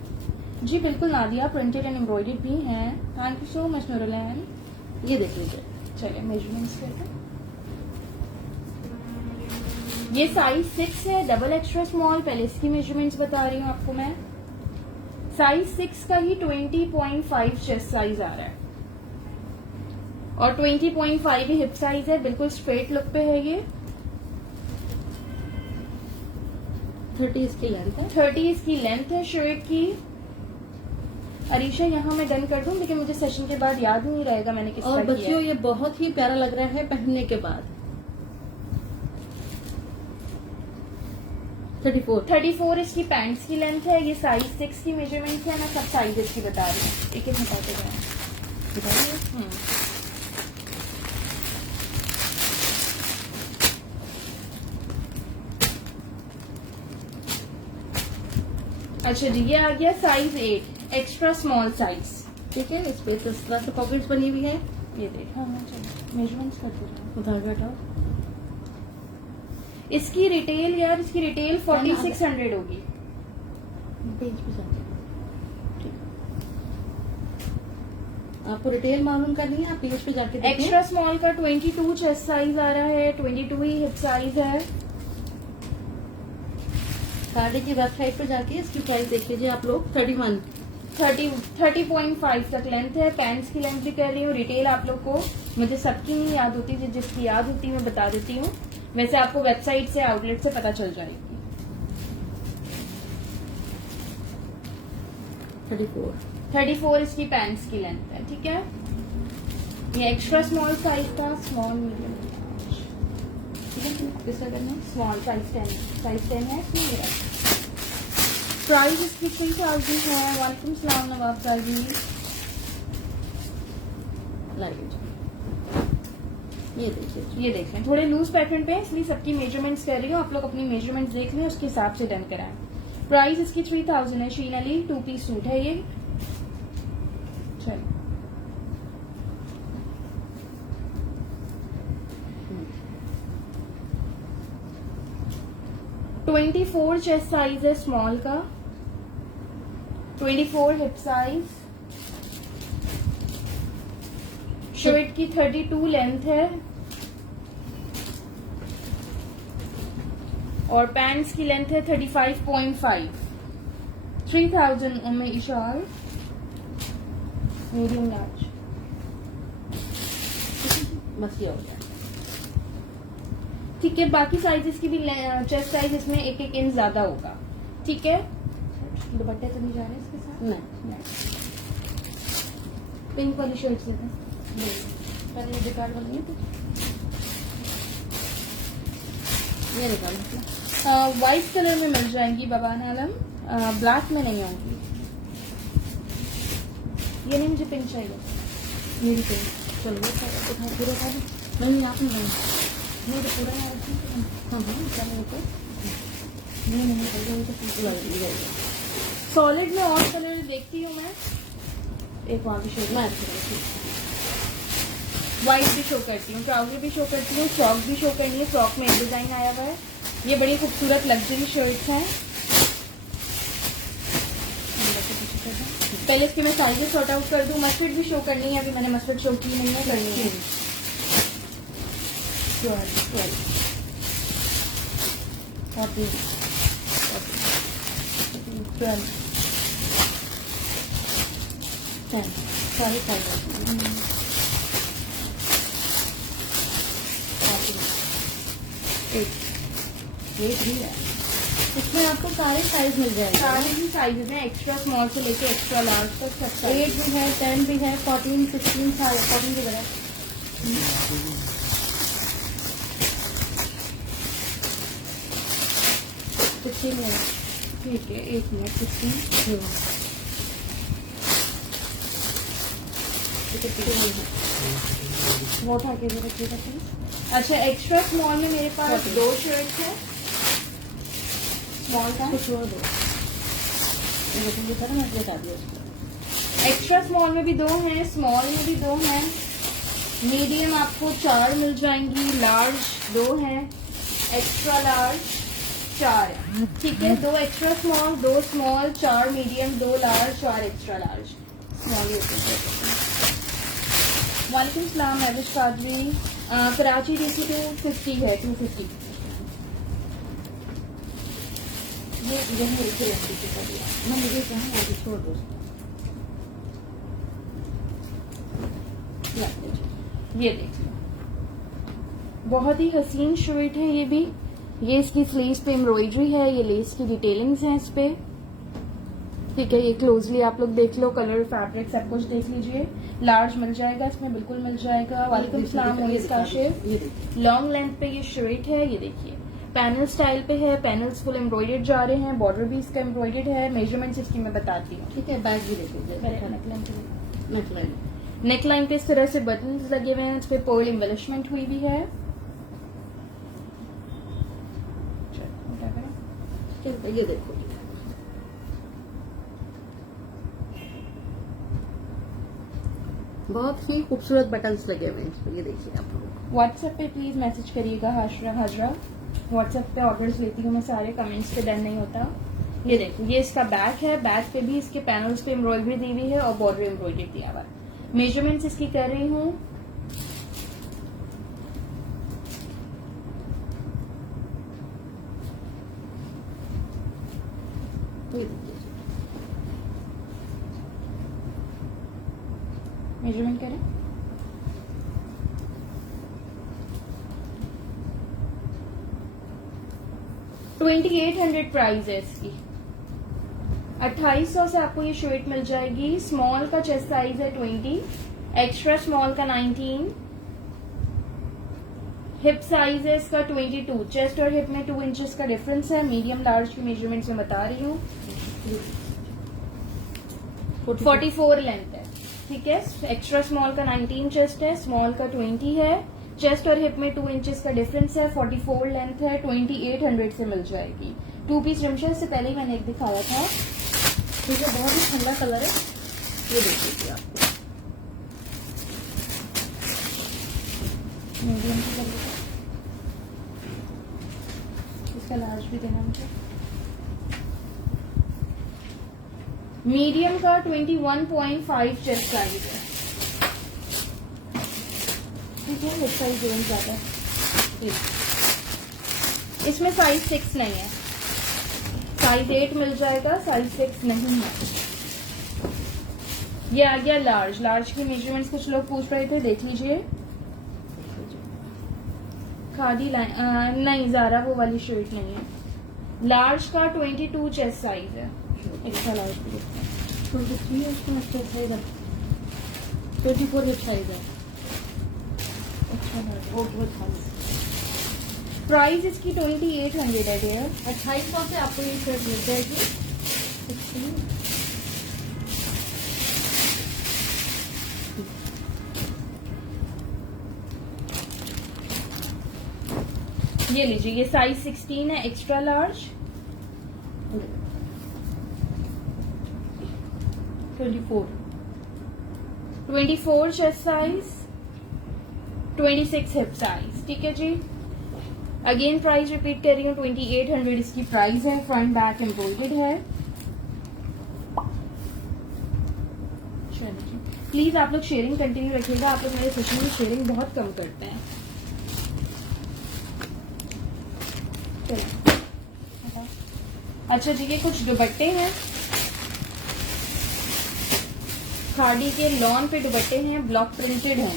जी बिल्कुल नादिया, प्रिंटेड एंड एम्ब्रॉयडर्ड भी हैं। Thank you so much Nurulain. ये देख लीजिए, चलिए मेजरमेंट्स करते हैं। ये साइज 6 है, डबल एक्स्ट्रा स्मॉल। पहले इसकी मेजरमेंट्स बता रही हूँ आपको मैं। साइज 6 का ही 20.5 चेस्ट साइज आ रहा है और 20.5 ही हिप साइज है। बिल्कुल स्ट्रेट लुक पे है ये। 30 इसकी लेंथ है। 30 इसकी लेंथ है शर्ट की। अरीशा, यहाँ मैं डन कर दूं, लेकिन मुझे सेशन के बाद याद नहीं रहेगा मैंने किस और तरह किया बच्चियों है। ये बहुत ही प्यारा लग रहा है पहनने के बाद। 34 इसकी पैंट्स की लेंथ है। ये साइज 6 की मेजरमेंट है। मैं सब साइज इसकी बता रही हूँ, एक एक बताते जाए। अच्छा जी, ये आ गया साइज 8 एक्स्ट्रा स्मॉल साइज। ठीक है, इस पे इस तरह से पॉकेट्स बनी हुई है। ये देखो, मैं चलो मेजरमेंट्स करते जाऊँ। उधर बैठाओ। इसकी रिटेल यार, इसकी रिटेल 4600 होगी। पेज पे जाके ठीक। आपको रिटेल मालूम करनी है, आप पेज पे जाके देखिए। एक्स्ट्रा स्मॉल का 22 चेस्ट साइज आ रहा है, 22 ही हिप साइज है। साड़ी की वेबसाइट पे जाके इसकी प्राइस देख लीजिए आप लोग। 30.5 तक लेंथ है। पैंट्स की लेंथ भी कह रही हूँ। रिटेल आप लोग को मुझे सबकी नहीं याद होती, जिसकी याद होती मैं बता देती हूँ। वैसे आपको वेबसाइट से, आउटलेट से पता चल जाएगी। 34 इसकी पैंट्स की लेंथ है। ठीक है, ये एक्स्ट्रा स्मॉल साइज का, स्मॉल मीडियम ठीक है। किस तरह करना है? स्मॉल साइज 10 है इसमें मेरा। प्राइस इसकी 3000 है। वालेकुम सलाम नवाब साहब। ये देखें, थोड़े लूज पैटर्न पे, इसलिए सबकी मेजरमेंट्स कर रही हूँ। आप लोग अपनी मेजरमेंट्स देख लें, उसके हिसाब से डन कराएं। प्राइस इसकी 3000 है। शीन अली 2 पीस सूट है ये। चलो, ट्वेंटी 24 चेस्ट साइज है स्मॉल का, 24 हिप साइज। शर्ट की 32 लेंथ है और पैंट्स की लेंथ है 35.5। 3000 उम्मे इशार, मीडियम लार्ज। बस ये हो गया। ठीक है, बाकी साइजेस की भी चेस्ट साइज इसमें एक इंच ज्यादा होगा। ठीक है, दुपट्टे तो नहीं जा रहे इसके साथ। नहीं, पिंक वाली शर्ट से था। पहले ये बेकार वाली है, ये निकालो। व्हाइट कलर में मिल जाएंगी बबान आलम, ब्लैक में नहीं होंगी। ये नहीं, मुझे पिंक चाहिए। मेरी पिंक। चलो उठा पूरा उठा दो। नहीं आप नहीं, मेरे पूरा यार हाँ चलो तो नहीं निकल रही तो पूरा जाएगा। सॉलिड में और कलर देखती हूँ मैं। एक वहाँ भी शो, मैं व्हाइट भी शो करती हूँ, ट्राउजर भी शो करती हूँ, फ्रॉक भी शो करनी है। फ्रॉक में एक डिजाइन आया हुआ है। ये बड़ी खूबसूरत लग्जरी शर्ट्स हैं। पहले इसके मैं साइजेस सॉर्ट आउट कर दूं। मस्टर्ड भी शो करनी है, अभी मैंने मस्टर्ड शो की नहीं है, करनी है। 12, 14, 12, 10, सारे साइज 8 भी है। इसमें आपको सारे साइज मिल जाएंगे। सारे ही साइजेस हैं, एक्स्ट्रा स्मॉल से लेके एक्स्ट्रा लार्ज तक सब साइज। 8 भी है, 10 भी है, 14, 16 सारे 14 की तरह। 16 है, ठीक है, 1 मिनट 16। वो उठा के भी रखिएगा प्लीज। अच्छा, एक्स्ट्रा स्मॉल में मेरे पास 2 शर्ट्स हैं। स्मॉल का कुछ और दो, ये था ना, मैं बता दिया उसको। एक्स्ट्रा स्मॉल में भी 2 हैं, स्मॉल में भी 2 हैं, मीडियम आपको 4 मिल जाएंगी, लार्ज 2 हैं, एक्स्ट्रा लार्ज 4 है। ठीक है, 2 extra small, 2 small, 4 medium, 2 large, 4 extra large. Small वालेकुम सलाम महबूज कादरी। कराची DC 250 है, 250। ये यहाँ रखिए, मैं मुझे कहाँ आगे छोड़ दो। ये देखिए, बहुत ही हसीन शर्ट है ये भी। ये इसकी स्लीव्स पे एम्ब्रॉयडरी है, ये लेस की डिटेलिंग्स हैं इस पे। ठीक है, ये क्लोजली आप लोग देख लो, कलर फैब्रिक सब कुछ देख लीजिए। लार्ज मिल जाएगा इसमें, बिल्कुल मिल जाएगा। वालेकुम सलाम मोइस काशिफ। लॉन्ग लेंथ पे ये शर्ट है, ये देखिए पैनल स्टाइल पे है, पैनल्स फुल एम्ब्रॉयडर्ड जा रहे हैं, बॉर्डर भी इसका एम्ब्रॉयडर्ड है। मेजरमेंट्स इसकी मैं बताती हूँ। ठीक है, बैग भी देख लीजिए। नेकलाइन नेकलाइन पे इस तरह से बटन्स लगे हुए हैं, इस पे पर्ल एम्बेलिशमेंट हुई भी है। ये देखो, बहुत ही खूबसूरत बटन्स लगे हुए हैं इस पे, ये देखिए आप लोग। व्हाट्सएप पे प्लीज मैसेज करिएगा हाजरा। व्हाट्सएप पे ऑर्डर्स लेती हूँ मैं सारे, कमेंट्स पे डन नहीं होता। ये देखो, ये इसका बैक है, बैक पे भी इसके पैनल्स पे एम्ब्रॉयडरी दी हुई है और बॉर्डर एम्ब्रॉयडरी दिया हुआ है। मेजरमेंट्स इसकी कर रही हूँ। मेजरमेंट करें। $2800 प्राइस है इसकी। 2800 से आपको ये शर्ट मिल जाएगी। स्मॉल का चेस्ट साइज है 20, एक्स्ट्रा स्मॉल का 19, हिप साइज है इसका 22। चेस्ट और हिप में 2 इंचेस का डिफरेंस है। मीडियम लार्ज की मेजरमेंट्स में बता रही हूँ। 44 लेंथ है। ठीक है, एक्स्ट्रा स्मॉल का 19 चेस्ट है, स्मॉल का 20 है। चेस्ट और हिप में 2 इंचेस का डिफरेंस है। 44 लेंथ है, 2800 से मिल जाएगी। 2 पीस रिमशा से पहले ही मैंने एक दिखाया था। ठीक है, बहुत ही ठंडा कलर है, ये देख लीजिए आपको। मीडियम की कलर इसका लार्ज भी देना मुझे। मीडियम का 21.5 चेस्ट साइज है। ठीक है, हिप साइज रेंज ज्यादा है। इसमें साइज 6 नहीं है, साइज 8 मिल जाएगा, साइज 6 नहीं है। ये आ गया लार्ज। लार्ज की मेजरमेंट्स कुछ लोग पूछ रहे थे, देख लीजिए। खादी लाइन नहीं, ज़ारा वो वाली शर्ट नहीं है। लार्ज का 22 चेस्ट साइज है। एक्स्ट्रा लार्ज भी देखते हैं। 23 है उसका चेस्ट साइज है, 24 हिप साइज है। अच्छा लार्ज। प्राइस इसकी 2800 है डियर। 2800 से आपको ये शर्ट मिल जाएगी। ये लीजिए, ये साइज 16 है, extra large. 24 chest size, 26 hip size. ठीक है जी। अगेन प्राइस रिपीट कर रही हूँ, 2800 इसकी प्राइस है। फ्रंट बैक एम्ब्रॉयडर्ड है। प्लीज आप लोग शेयरिंग कंटिन्यू रखिएगा, आप लोग मेरे सेशन में शेयरिंग बहुत कम करते हैं। चलो अच्छा जी, ये कुछ दुपट्टे हैं, खाड़ी के लॉन पे दुपट्टे हैं, ब्लॉक प्रिंटेड हैं।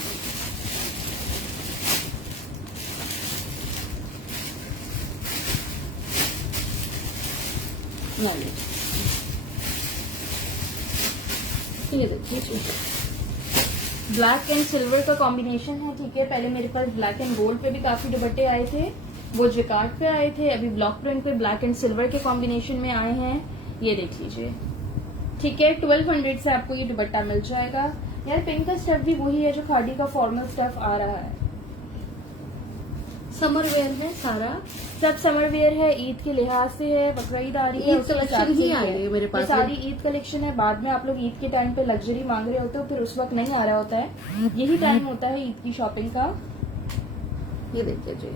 ये देखिए ब्लैक एंड सिल्वर का कॉम्बिनेशन है, ठीक है। पहले मेरे पास ब्लैक एंड गोल्ड पे भी काफी दुपट्टे आए थे, वो जिकार्ड पे आए थे, अभी ब्लॉक प्रिंट पे ब्लैक एंड सिल्वर के कॉम्बिनेशन में आए हैं। ये देख लीजिए, ठीक है। 1200 से आपको ये दुपट्टा मिल जाएगा। यार पिंक का स्टफ भी वही है जो खाड़ी का फॉर्मल स्टफ आ रहा है। समर वेयर है सारा, सब समर वेयर है, ईद के लिहाज से है, बकरीद आ रही है, ईद कलेक्शन ही आ रही है मेरे पास। ये सारी ईद कलेक्शन है। बाद में आप लोग ईद के टाइम पे लग्जरी मांग रहे होते हो, फिर उस वक्त नहीं आ रहा होता है, यही टाइम होता है ईद की शॉपिंग का। ये देखिए जी,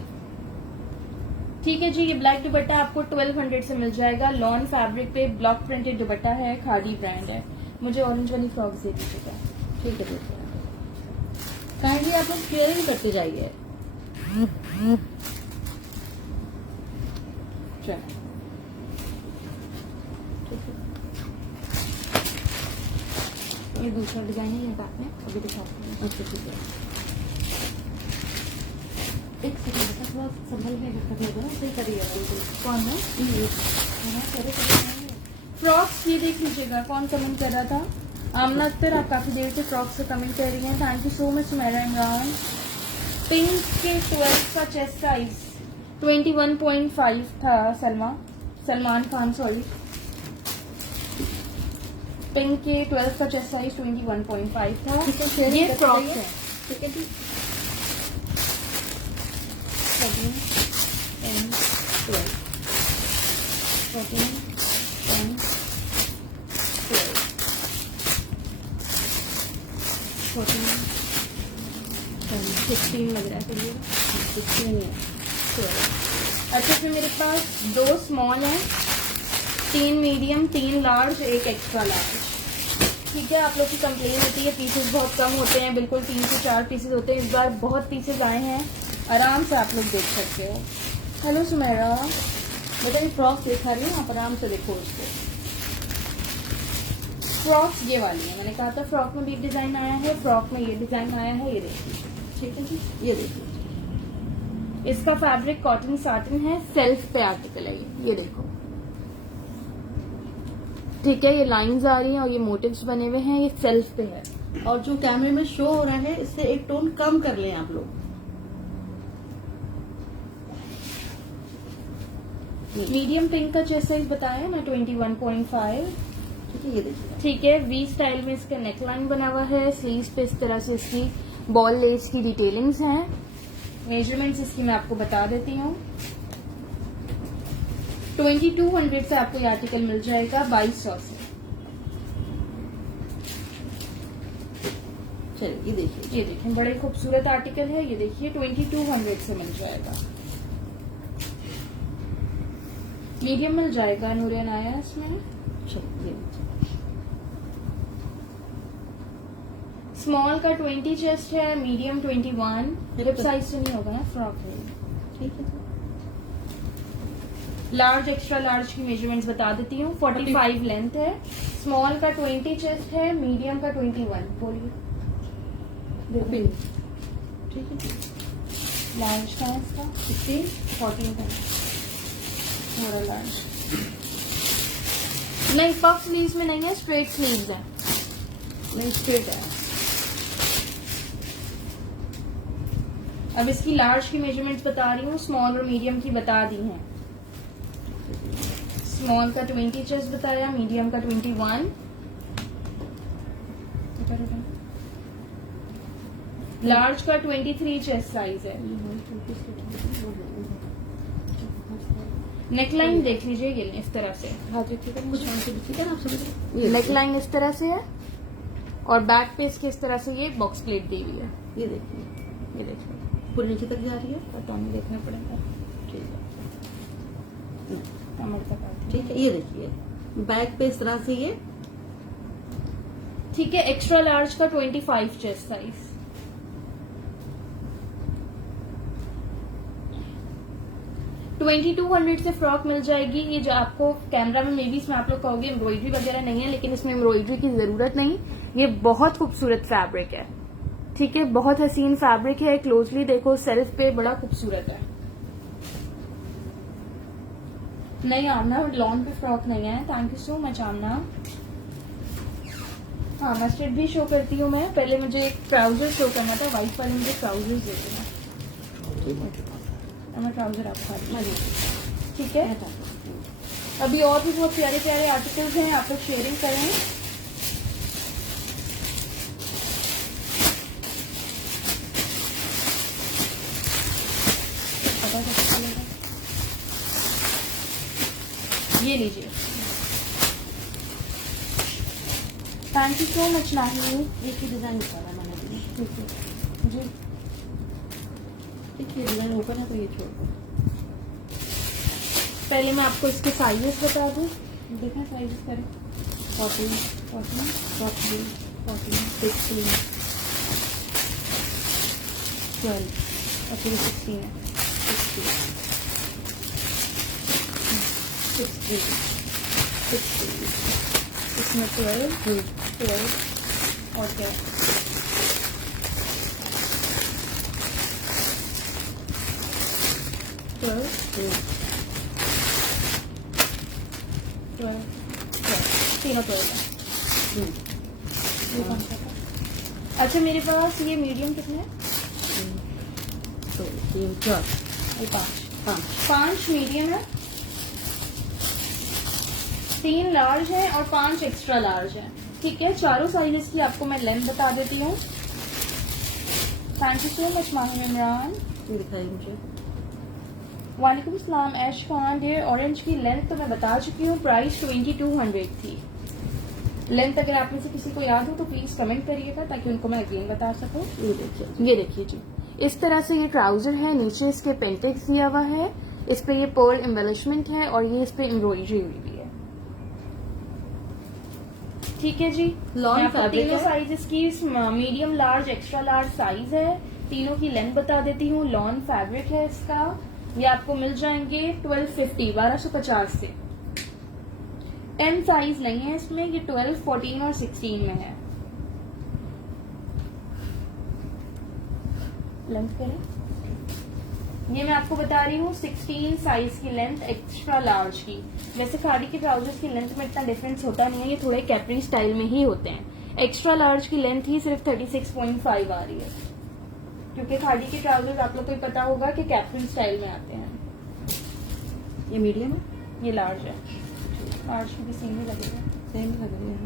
ठीक है जी। ये ब्लैक दुपट्टा आपको 1200 से मिल जाएगा। लॉन फैब्रिक पे ब्लॉक प्रिंटेड दुपट्टा है, खाड़ी ब्रांड है। मुझे ऑरेंज वाली फ्रॉक दे दीजिएगा। ठीक है देखिए, काइंडली आप लोग शेयरिंग करते जाइए। चलो ये दूसरा डिजाइन है, ये बैक में अभी दिखाती हूँ। अच्छा ठीक है, एक सेकंड थोड़ा संभल में रखिएगा, सही करिएगा बिल्कुल। कौन है? फ्रॉक्स ये देख लीजिएगा, कौन कमेंट कर रहा था? आमना अख्तर, आप काफी देर से फ्रॉक्स से कमेंट कर रही हैं, थैंक यू सो मच मेरा इमरान। पिंक के 12 का चेस्ट साइज 21.5 था। सलमान खान सॉरी, पिंक के 12 का चेस्ट साइज 21.5 था। ये फ्रॉक्स है, ठीक है जी। 13 and 12 14 10 12 14 10 16 लग रहा है, चलिए 16 है 12। अच्छा फिर मेरे पास 2 स्मॉल हैं, 3 मीडियम, 3 लार्ज, 1 एक्स्ट्रा लार्ज। ठीक है, आप लोग की कंप्लेन होती है पीसेस बहुत कम होते हैं, बिल्कुल 3 से 4 पीसेस होते हैं। इस बार बहुत पीसेस आए हैं, आराम से आप लोग देख सकते हो। हेलो सुमेरा, बेटा ये फ्रॉक दिखा रही हूँ, आप आराम से देखो उसको। फ्रॉक्स ये वाली है, मैंने कहा था फ्रॉक में भी एक डिजाइन आया है, फ्रॉक में ये डिजाइन आया है, ये देखिए। ठीक है जी, ये देखिए, इसका फैब्रिक कॉटन साटिन है, सेल्फ पे आर्टिकल है ये देखो। ठीक है, ये लाइंस आ रही हैं और ये मोटिव्स बने हुए हैं, ये सेल्फ पे है। और जो कैमरे में शो हो रहा है इससे एक टोन कम कर लें आप लोग। मीडियम पिंक का चेस्ट साइज बताया ना 21.5। ठीक है, ये देखिए, ठीक है, वी स्टाइल में इसका नेकलाइन बना हुआ है, स्लीव्स पे इस तरह से इसकी बॉल लेस की डिटेलिंग्स हैं। मेजरमेंट्स इसकी मैं आपको बता देती हूँ। 2200 से आपको ये आर्टिकल मिल जाएगा 2200 से। चलिए ये देखिए, ये देखें, बड़े खूबसूरत आर्टिकल है, ये देखिए 2200 से मिल जाएगा। मीडियम मिल जाएगा, नूरियन आया इसमें। चलिए ये स्मॉल का 20 चेस्ट है, मीडियम 21। हिप साइज से नहीं होगा ना, फ्रॉक है। ठीक है, लार्ज एक्स्ट्रा लार्ज की मेजरमेंट्स बता देती हूँ। 45 लेंथ है, स्मॉल का 20 चेस्ट है, मीडियम का 21। बोलिए पिंक, ठीक है, लार्ज का है इसका 16 14 का, थोड़ा लार्ज नहीं, पफ स्लीव्स में नहीं है, स्ट्रेट स्लीव्स है। नहीं स्ट्रेट है। अब इसकी लार्ज की मेजरमेंट्स बता रही हूँ, स्मॉल और मीडियम की बता दी हैं। स्मॉल का 20 चेस्ट बताया, मीडियम का 21, लार्ज का 23 चेस्ट साइज है। नेकलाइन देख लीजिए, ये इस तरह से, हाँ जी ठीक है, कुछ ठीक है ना, आप समझ। नेकलाइन इस तरह से है और बैक पे इसके इस तरह से ये बॉक्स प्लेट दी हुई है। ये देखिए, ये देखिए, पूरी नीचे तक जा रही है। पता नहीं, देखना पड़ेगा। ठीक है, कमर तक आती है। ठीक है, ये देखिए बैक पे इस तरह से ये ठीक है, एक्स्ट्रा लार्ज का 25 चेस्ट साइज। $2200 से फ्रॉक मिल जाएगी। ये जो आपको कैमरा में मे बी इसमें आप लोग कहोगे एम्ब्रॉयडरी वगैरह नहीं है, लेकिन इसमें एम्ब्रॉयडरी की जरूरत नहीं। ये बहुत खूबसूरत फैब्रिक है, ठीक है, बहुत हसीन फैब्रिक है। क्लोजली देखो, सेल्फ पे बड़ा खूबसूरत है। नहीं आमना, लॉन पे फ्रॉक नहीं है। थैंक यू सो मच आमना। हाँ, मस्टर्ड भी शो करती हूँ मैं। पहले मुझे एक ट्राउजर शो करना था, व्हाइट वाले मुझे ट्राउजर्स देते हैं। मैं ट्राउजर आपको ठीक है। अभी और भी बहुत प्यारे प्यारे आर्टिकल्स हैं, आप लोग शेयरिंग करें। ये लीजिए। Thank you so much Nahini. एक ही डिजाइन निकाला मैंने जी, एक ही डिजाइन ओपन है तो ये छोड़ दो। पहले मैं आपको इसके साइजेस बता दूं। देखें साइजेस करें। 14, 14, 14, 14, 16, 12, और फिर 16 है। 16, 16, 16, इसमें 12 और क्या है? 12, तीनों 12 है। ये कौन सा था? अच्छा, मेरे पास ये मीडियम कितने हैं? तो 3, 4, ये 5 5, मीडियम है, 3 लार्ज है और 5 एक्स्ट्रा लार्ज है। ठीक है, चारों साइजेस की आपको मैं लेंथ बता देती हूँ। Thank you so much Mahim Imran. ये दिखाई मुझे। वालेकुम सलाम ऐश खान। डियर ऑरेंज की लेंथ तो मैं बता चुकी हूँ, प्राइस 2200 थी। लेंथ अगर आप में से किसी को याद हो तो प्लीज कमेंट करिएगा ताकि उनको मैं अगेन बता सकूं। ये देखिए जी, इस तरह से ये ट्राउजर है, नीचे इसके पेंटेक्स दिया हुआ है, इस पे ये पर्ल एम्बेलिशमेंट है और ये इस पे एम्ब्रॉयडरी हुई है। ठीक है जी, लॉन फैब्रिक तीनों है। साइजेस की medium large extra large size है, तीनों की लेंथ बता देती हूँ। लॉन फैब्रिक है इसका, ये आपको मिल जाएंगे 1250 से। M साइज नहीं है इसमें, ये 12, 14 और 16 में है। लेंथ करें, ये मैं आपको बता रही हूँ 16 साइज की लेंथ एक्स्ट्रा लार्ज की। वैसे खादी के ट्राउजर्स की लेंथ में इतना डिफरेंस होता नहीं है, ये थोड़े कैपरी स्टाइल में ही होते हैं। एक्स्ट्रा लार्ज की लेंथ ही सिर्फ 36.5 आ रही है, क्योंकि खादी के ट्राउजर्स आप लोग को पता होगा कि कैपरी स्टाइल में आते हैं। ये मीडियम है, ये लार्ज है, लार्ज की भी सेम ही लगेगा। सेम लग रही है।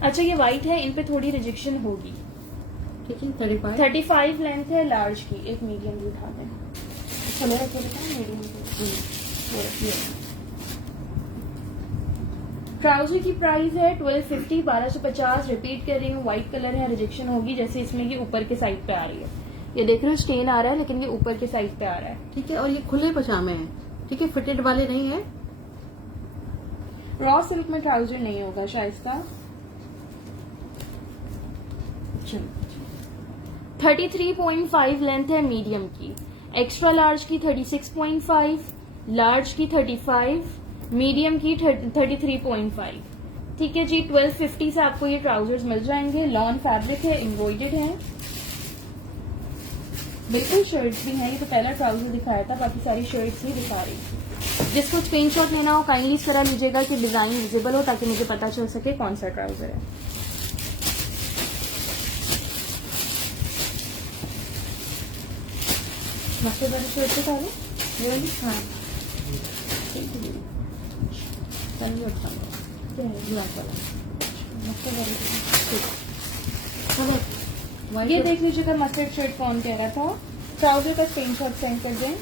अच्छा, ये व्हाइट है, इन पे थोड़ी रिजेक्शन होगी। ठीक है, 35, 35 लेंथ है लार्ज की। एक मीडियम भी उठा दें, चलो रखो बेटा मीडियम को। ट्राउजर की प्राइस है 1250, 1250। रिपीट कर रही हूँ, व्हाइट कलर है, रिजेक्शन होगी। जैसे इसमें ये ऊपर के साइड पे आ रही है, ये देख रहे हो स्टेन आ रहा है, लेकिन ये ऊपर के साइड पे आ रहा है। ठीक है। और ये खुले पजामे हैं, ठीक है, फिटेड वाले नहीं है। रॉ सिल्क में ट्राउजर नहीं होगा शाइस्ता। 33.5 लेंथ है मीडियम की, एक्स्ट्रा लार्ज की 36.5, लार्ज की 35, मीडियम की 33.5। ठीक है जी, 1250 से आपको ये ट्राउजर्स मिल जाएंगे। लॉन फैब्रिक है, एम्ब्रॉयडर्ड है, बिल्कुल शर्ट्स भी हैं। ये तो पहला ट्राउजर दिखाया था, बाकी सारी शर्ट्स ही दिखा रही थी। जिसको स्क्रीनशॉट लेना हो काइंडली इस तरह लीजिएगा कि डिजाइन विजिबल हो, ताकि मुझे पता चल सके कौन सा ट्राउजर है। मस्टर्ड वाली शर्ट दिखा लो, ये वाली। हाँ, ये देख लीजिएगा मस्टर्ड शर्ट कौन कह रहा था। ट्राउजर का स्क्रीनशॉट सेंड कर दें।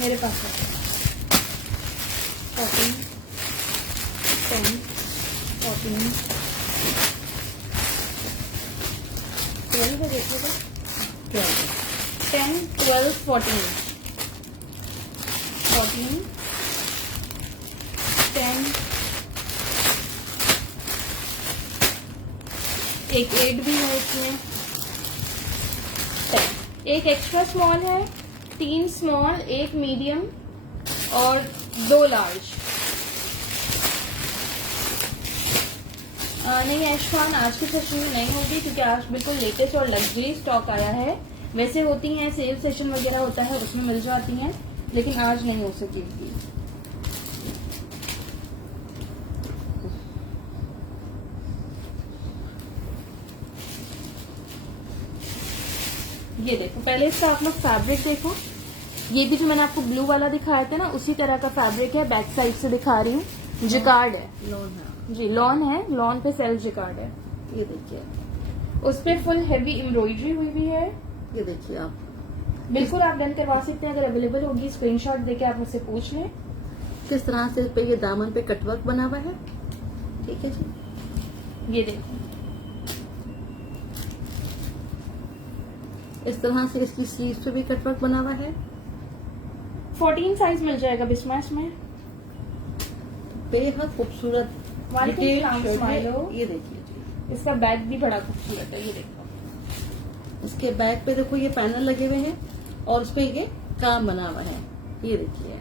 मेरे पास है 14, 10, 14, 12 है, देखिएगा 10, 12, 14। 14, 10, एक 8 भी है इसमें, 10। एक एक्स्ट्रा स्मॉल है, 3 स्मॉल, एक मीडियम और 2 लार्ज। नहीं ऐशखान, आज के सेशन में नहीं होगी क्योंकि आज बिल्कुल लेटेस्ट और लग्जरी स्टॉक आया है। वैसे होती हैं, सेल सेशन वगैरह होता है उसमें मिल जाती हैं, लेकिन आज नहीं हो सकेगी। ये देखो, पहले इसका आप लोग फैब्रिक देखो। ये भी जो मैंने आपको ब्लू वाला दिखाया था ना, उसी तरह का फैब्रिक है। बैक साइड से दिखा रही हूँ, जिकार्ड है। लॉन है जी, लॉन है, लॉन पे सेल्फ जिकार्ड है। ये देखिए, उस पे फुल हैवी एम्ब्रॉयडरी हुई भी है। ये देखिए आप, बिल्कुल आप डन करवा सकते हैं, अगर अवेलेबल होगी स्क्रीनशॉट देके आप मुझसे पूछ लें। किस तरह से पे ये दामन पे कटवर्क बना हुआ है। ठीक है जी, ये देखो, इस तरह से इसकी स्लीव्स पे भी कटवर्क बना हुआ है। 14 साइज मिल जाएगा बिस्मा इसमें। बेहद खूबसूरत वालेकुम डिटेल सलाम, शर्ट है। स्माइलो। ये देखिए जी, इसका बैग भी बड़ा खूबसूरत है, ये देखो। इसके बैक पे देखो ये पैनल लगे हुए हैं और उस पे ये काम बना हुआ है। ये देखिए,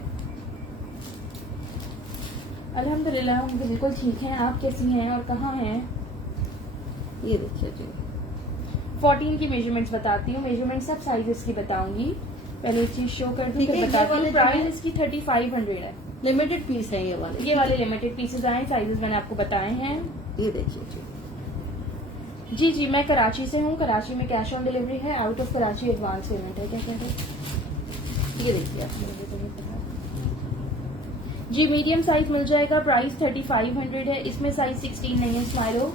अल्हम्दुलिल्लाह हम बिल्कुल ठीक हैं। आप कैसी हैं और कहाँ हैं? ये देखिए जी, 14 की मेजरमेंट्स बताती हूँ, मेजरमेंट सब साइजेस की बताऊंगी। पहले एक चीज शो कर दूँ ठीक है, फिर ये बताती वाले हूँ। जो है- प्राइस इसकी 3500 है। लिमिटेड पीस है ये वाले। ये वाले लिमिटेड पीसेज आए, साइजेस मैंने आपको बताए हैं। ये देखिए जी, जी जी, मैं कराची से हूँ। कराची में कैश ऑन डिलीवरी है, out of Karachi advance payment है। क्या कहते हैं? ये देखिए आप, जी, मीडियम साइज मिल जाएगा। प्राइस 3500 है। इसमें साइज 16 नहीं है स्माइलो।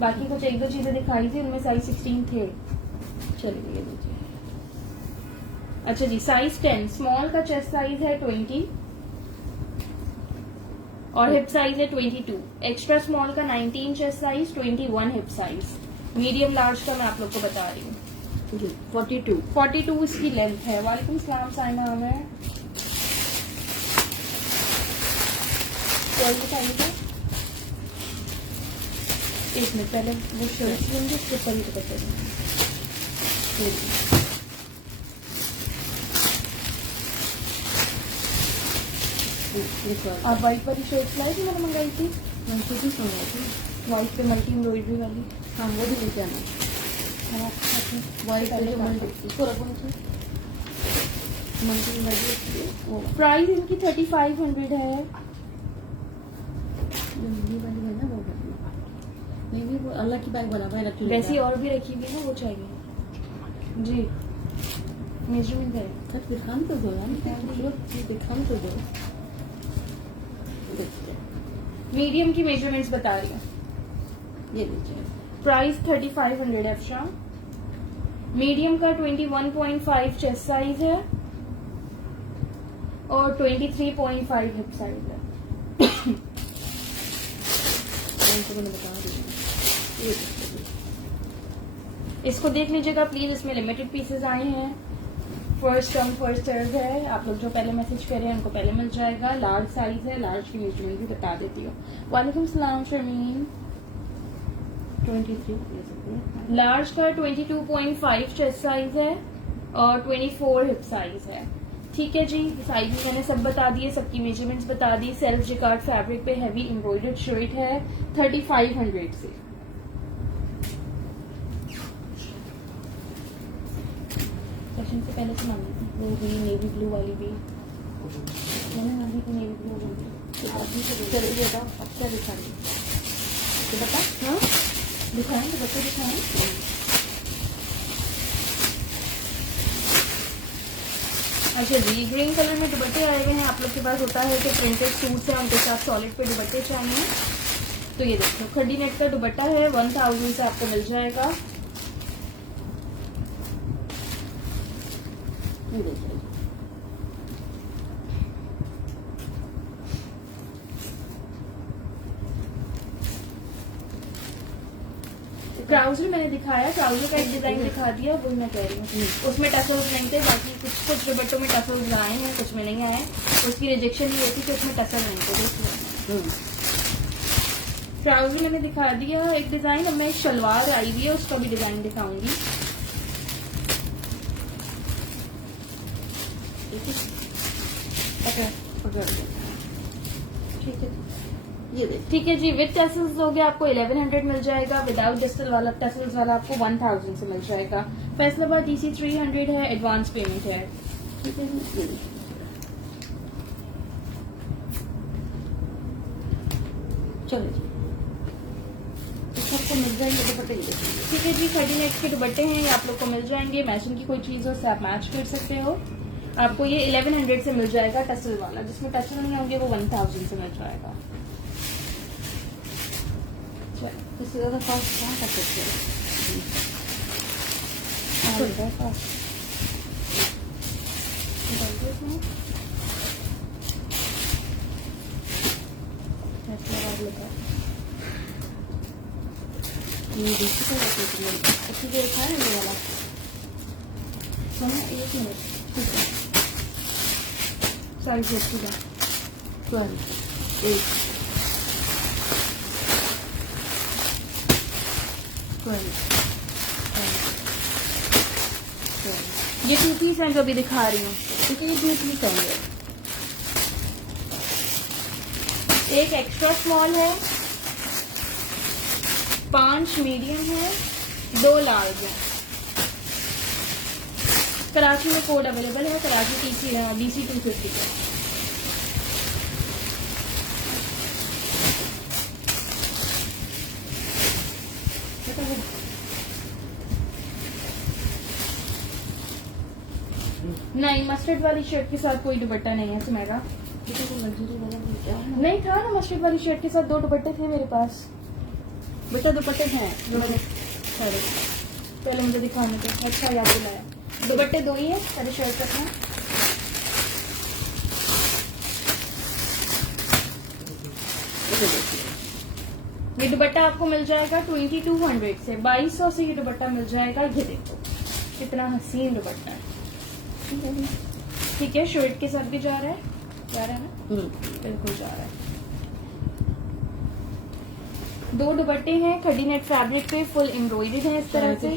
बाकी कुछ एक दो चीजें दिखाई थी, उनमें साइज 16 थे। चलिए ये देखिए, अच्छा जी, साइज 10 स्मॉल का चेस्ट साइज है 20 और हिप साइज है 22। एक्स्ट्रा स्मॉल का 19 chest size, 21 hip size. Medium large का मैं आप लोग को बता रही हूँ। जी 42। 42 इसकी लेंथ है। वालेकुम सलाम साइमा आमिर। कोई बताइएगा, एक मिनट पहले वो शर्ट लेंगे, उसके ऊपर ही दुपट्टे देंगे। आप व्हाइट वाली शर्ट लाई थी, मैंने मंगाई थी मैं खुद ही सुना थी। व्हाइट पे मल्टी एम्ब्रॉयडरी वाली। हाँ वो भी लेके आना। हाँ, वाइट पहले जो काट मल्टी इसको रखो नीचे, मल्टी लगी वो प्राइस इनकी 3500 है। जो नीली वाली है ना वो करनी। नहीं नहीं, वो अल्लाह की बैग बना हुआ है, रखी वैसी और भी रखी हुई है ना, वो चाहिए जी। मेजरमेंट है। सर दिखान तो दो यार, दिखान तो दो। देखिए, मीडियम की मेजरमेंट्स बता रही हूँ। ये लीजिए, प्राइस 3500 है अफशा। मीडियम का 21.5 चेस्ट साइज है और 23.5 हिप साइज है। तो मैंने बता दी। ये देखिए, इसको देख लीजिएगा प्लीज, इसमें लिमिटेड पीसेस आए हैं। फर्स्ट कम फर्स्ट सर्व है। आप लोग जो पहले मैसेज कर रहे हैं उनको पहले मिल जाएगा। लार्ज साइज है, लार्ज की मेजरमेंट भी बता देती हूँ। वालेकुम सलाम शर्मीन। 23 ले सकते हैं। लार्ज का 22.5 चेस्ट साइज है और 24 हिप साइज है। ठीक है जी, साइज मैंने सब बता दिए, सबकी मेजरमेंट्स बता दी। सेल्फ जिकार्ड फैब्रिक पे हैवी एम्ब्रॉयडर्ड शर्ट है 3500 से। सेशन से पहले से मांगी थी वो भी, नेवी ब्लू वाली भी मैंने मांगी थी, नेवी ब्लू वाली। अभी तो चलिए बताओ अब क्या दिखाएंगे। तो बता, हाँ दिखाएं, तो बच्चे दिखाएं। अच्छा जी, ग्रीन कलर में दुपट्टे आए हुए हैं। आप लोग के पास होता है कि प्रिंटेड सूट्स हैं, उनके साथ सॉलिड पे दुपट्टे चाहिए, तो ये देखो खड्डी नेट का दुपट्टा है। 1000 से आपको मिल जाएगा। ये देखिए, ट्राउजर मैंने दिखाया, ट्राउजर का एक डिजाइन दिखा दिया, वही मैं कह रही हूँ। उसमें टसल्स नहीं थे, बाकी कुछ दुपट्टों में टसल्स आए हैं, कुछ में नहीं आए। उसकी रिजेक्शन ये थी कि उसमें टसल नहीं थे। देखिए ट्राउजर मैंने दिखा दिया एक डिजाइन। अब मैं एक शलवार आई हुई है, उसका भी डिजाइन दिखाऊंगी। ठीक है, ये देख। ठीक है जी, विद टसल्स लोगे आपको 1100 मिल जाएगा, विदाउट टसल्स वाला आपको 1000 से मिल जाएगा। फैसलाबाद DC 300 है, एडवांस पेमेंट है। ठीक है जी, ये देख। चलो जी, सबको मिल जाएंगे दुपट्टे भी देखेंगे। ठीक है जी, 30 नेट के दुपट्टे हैं, ये आप लोग को मिल जाएंगे। मैचिंग की कोई चीज हो उससे आप मैच कर सकते हो। आपको ये 1100 से मिल जाएगा टसल वाला। जिसमें टसल नहीं होंगे वो 1000 से मिल जाएगा। इससे ज्यादा फास्ट कहाँ कर सकते हैं? ये देखिए तो अच्छी देखा है ये वाला। सुनो, एक मिनट, ठीक है, साइज अच्छी है। 12 8 ये 2 पीस मैं जो अभी दिखा रही हूँ। ठीक है, ये 2 पीस आएंगे। एक एक्स्ट्रा स्मॉल है, 5 मीडियम है, 2 लार्ज है। कराची में कोड अवेलेबल है, कराची TC है, BC 250 है। नहीं, मस्टर्ड वाली शर्ट के साथ कोई दुपट्टा नहीं है सुमेरा। लग्जरी वाला भी क्या है? नहीं था ना, मस्टर्ड वाली शर्ट के साथ 2 दुपट्टे थे मेरे पास। बेटा दुपट्टे हैं। सॉरी, पहले मुझे दिखाने दो। अच्छा याद दिलाया, दुपट्टे 2 ही है। पहले शर्ट रखना। ये दुपट्टा आपको मिल जाएगा 2200 से, 2200 से ये दुपट्टा मिल जाएगा। ये देखो कितना हसीन दुपट्टा है। ठीक है, शर्ट के साथ भी जा रहा है ना? बिल्कुल जा रहा है। 2 दुपट्टे हैं, 30 नेट फैब्रिक पे, फुल एम्ब्रॉयडर्ड है इस तरह से।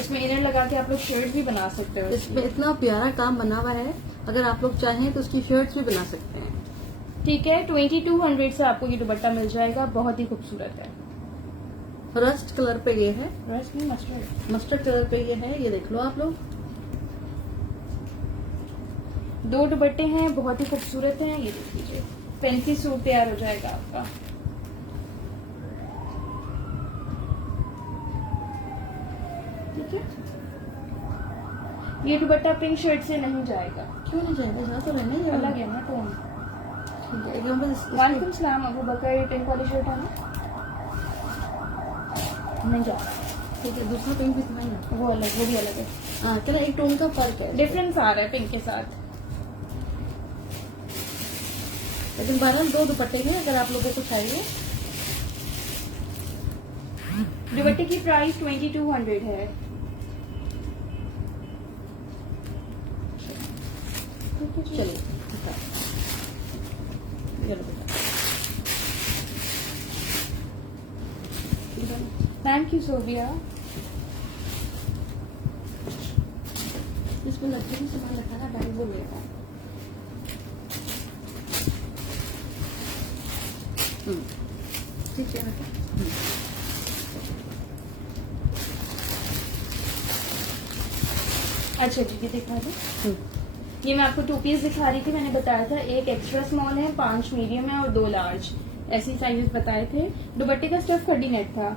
इसमें इनर लगा के आप लोग शर्ट भी बना सकते हो। इसमें इतना प्यारा काम बना हुआ है, अगर आप लोग चाहें तो उसकी शर्ट्स भी बना सकते हैं। ठीक है, 2200 से आपको ये दुपट्टा मिल जाएगा। बहुत ही खूबसूरत है। रस्ट कलर पे ये है, रस्ट नहीं, मस्टर्ड। मस्टर्ड कलर पे ये है। ये देख लो आप लोग, 2 दुपट्टे हैं, बहुत ही खूबसूरत हैं। ये देख लीजिए, फैंसी सूट तैयार हो जाएगा आपका। ठीक है, ये दुपट्टा पिंक शर्ट से नहीं जाएगा। क्यों नहीं जाएगा? जा तो रहने ये अलग है ना टोन। ठीक है, एकदम बस वालेकुम सलाम अबू बकर, पिंक वाली शर्ट है ना? नहीं जा। ठीक है, दूसरा पिंक भी दिखाई ना। वो अलग, वो भी अलग है। हाँ, क्या एक टोन का फर्क है, डिफरेंस आ रहा है पिंक के साथ। लेकिन बहरहाल 2 दुपट्टे हैं अगर आप लोगों को चाहिए। दुपट्टे की प्राइस 2200 है। चलिए चलो बेटा, थैंक यू सोबिया। इसमें लग्जरी सामान रखा ना भाई, वो लेगा। ठीक है बेटा। अच्छा जी, ये दिखा दो। ये मैं आपको 2 पीस दिखा रही थी, मैंने बताया था एक एक्स्ट्रा स्मॉल है, 5 मीडियम है और 2 लार्ज, ऐसी साइजेस बताए थे। दुपट्टे का स्टफ 30 नेट था।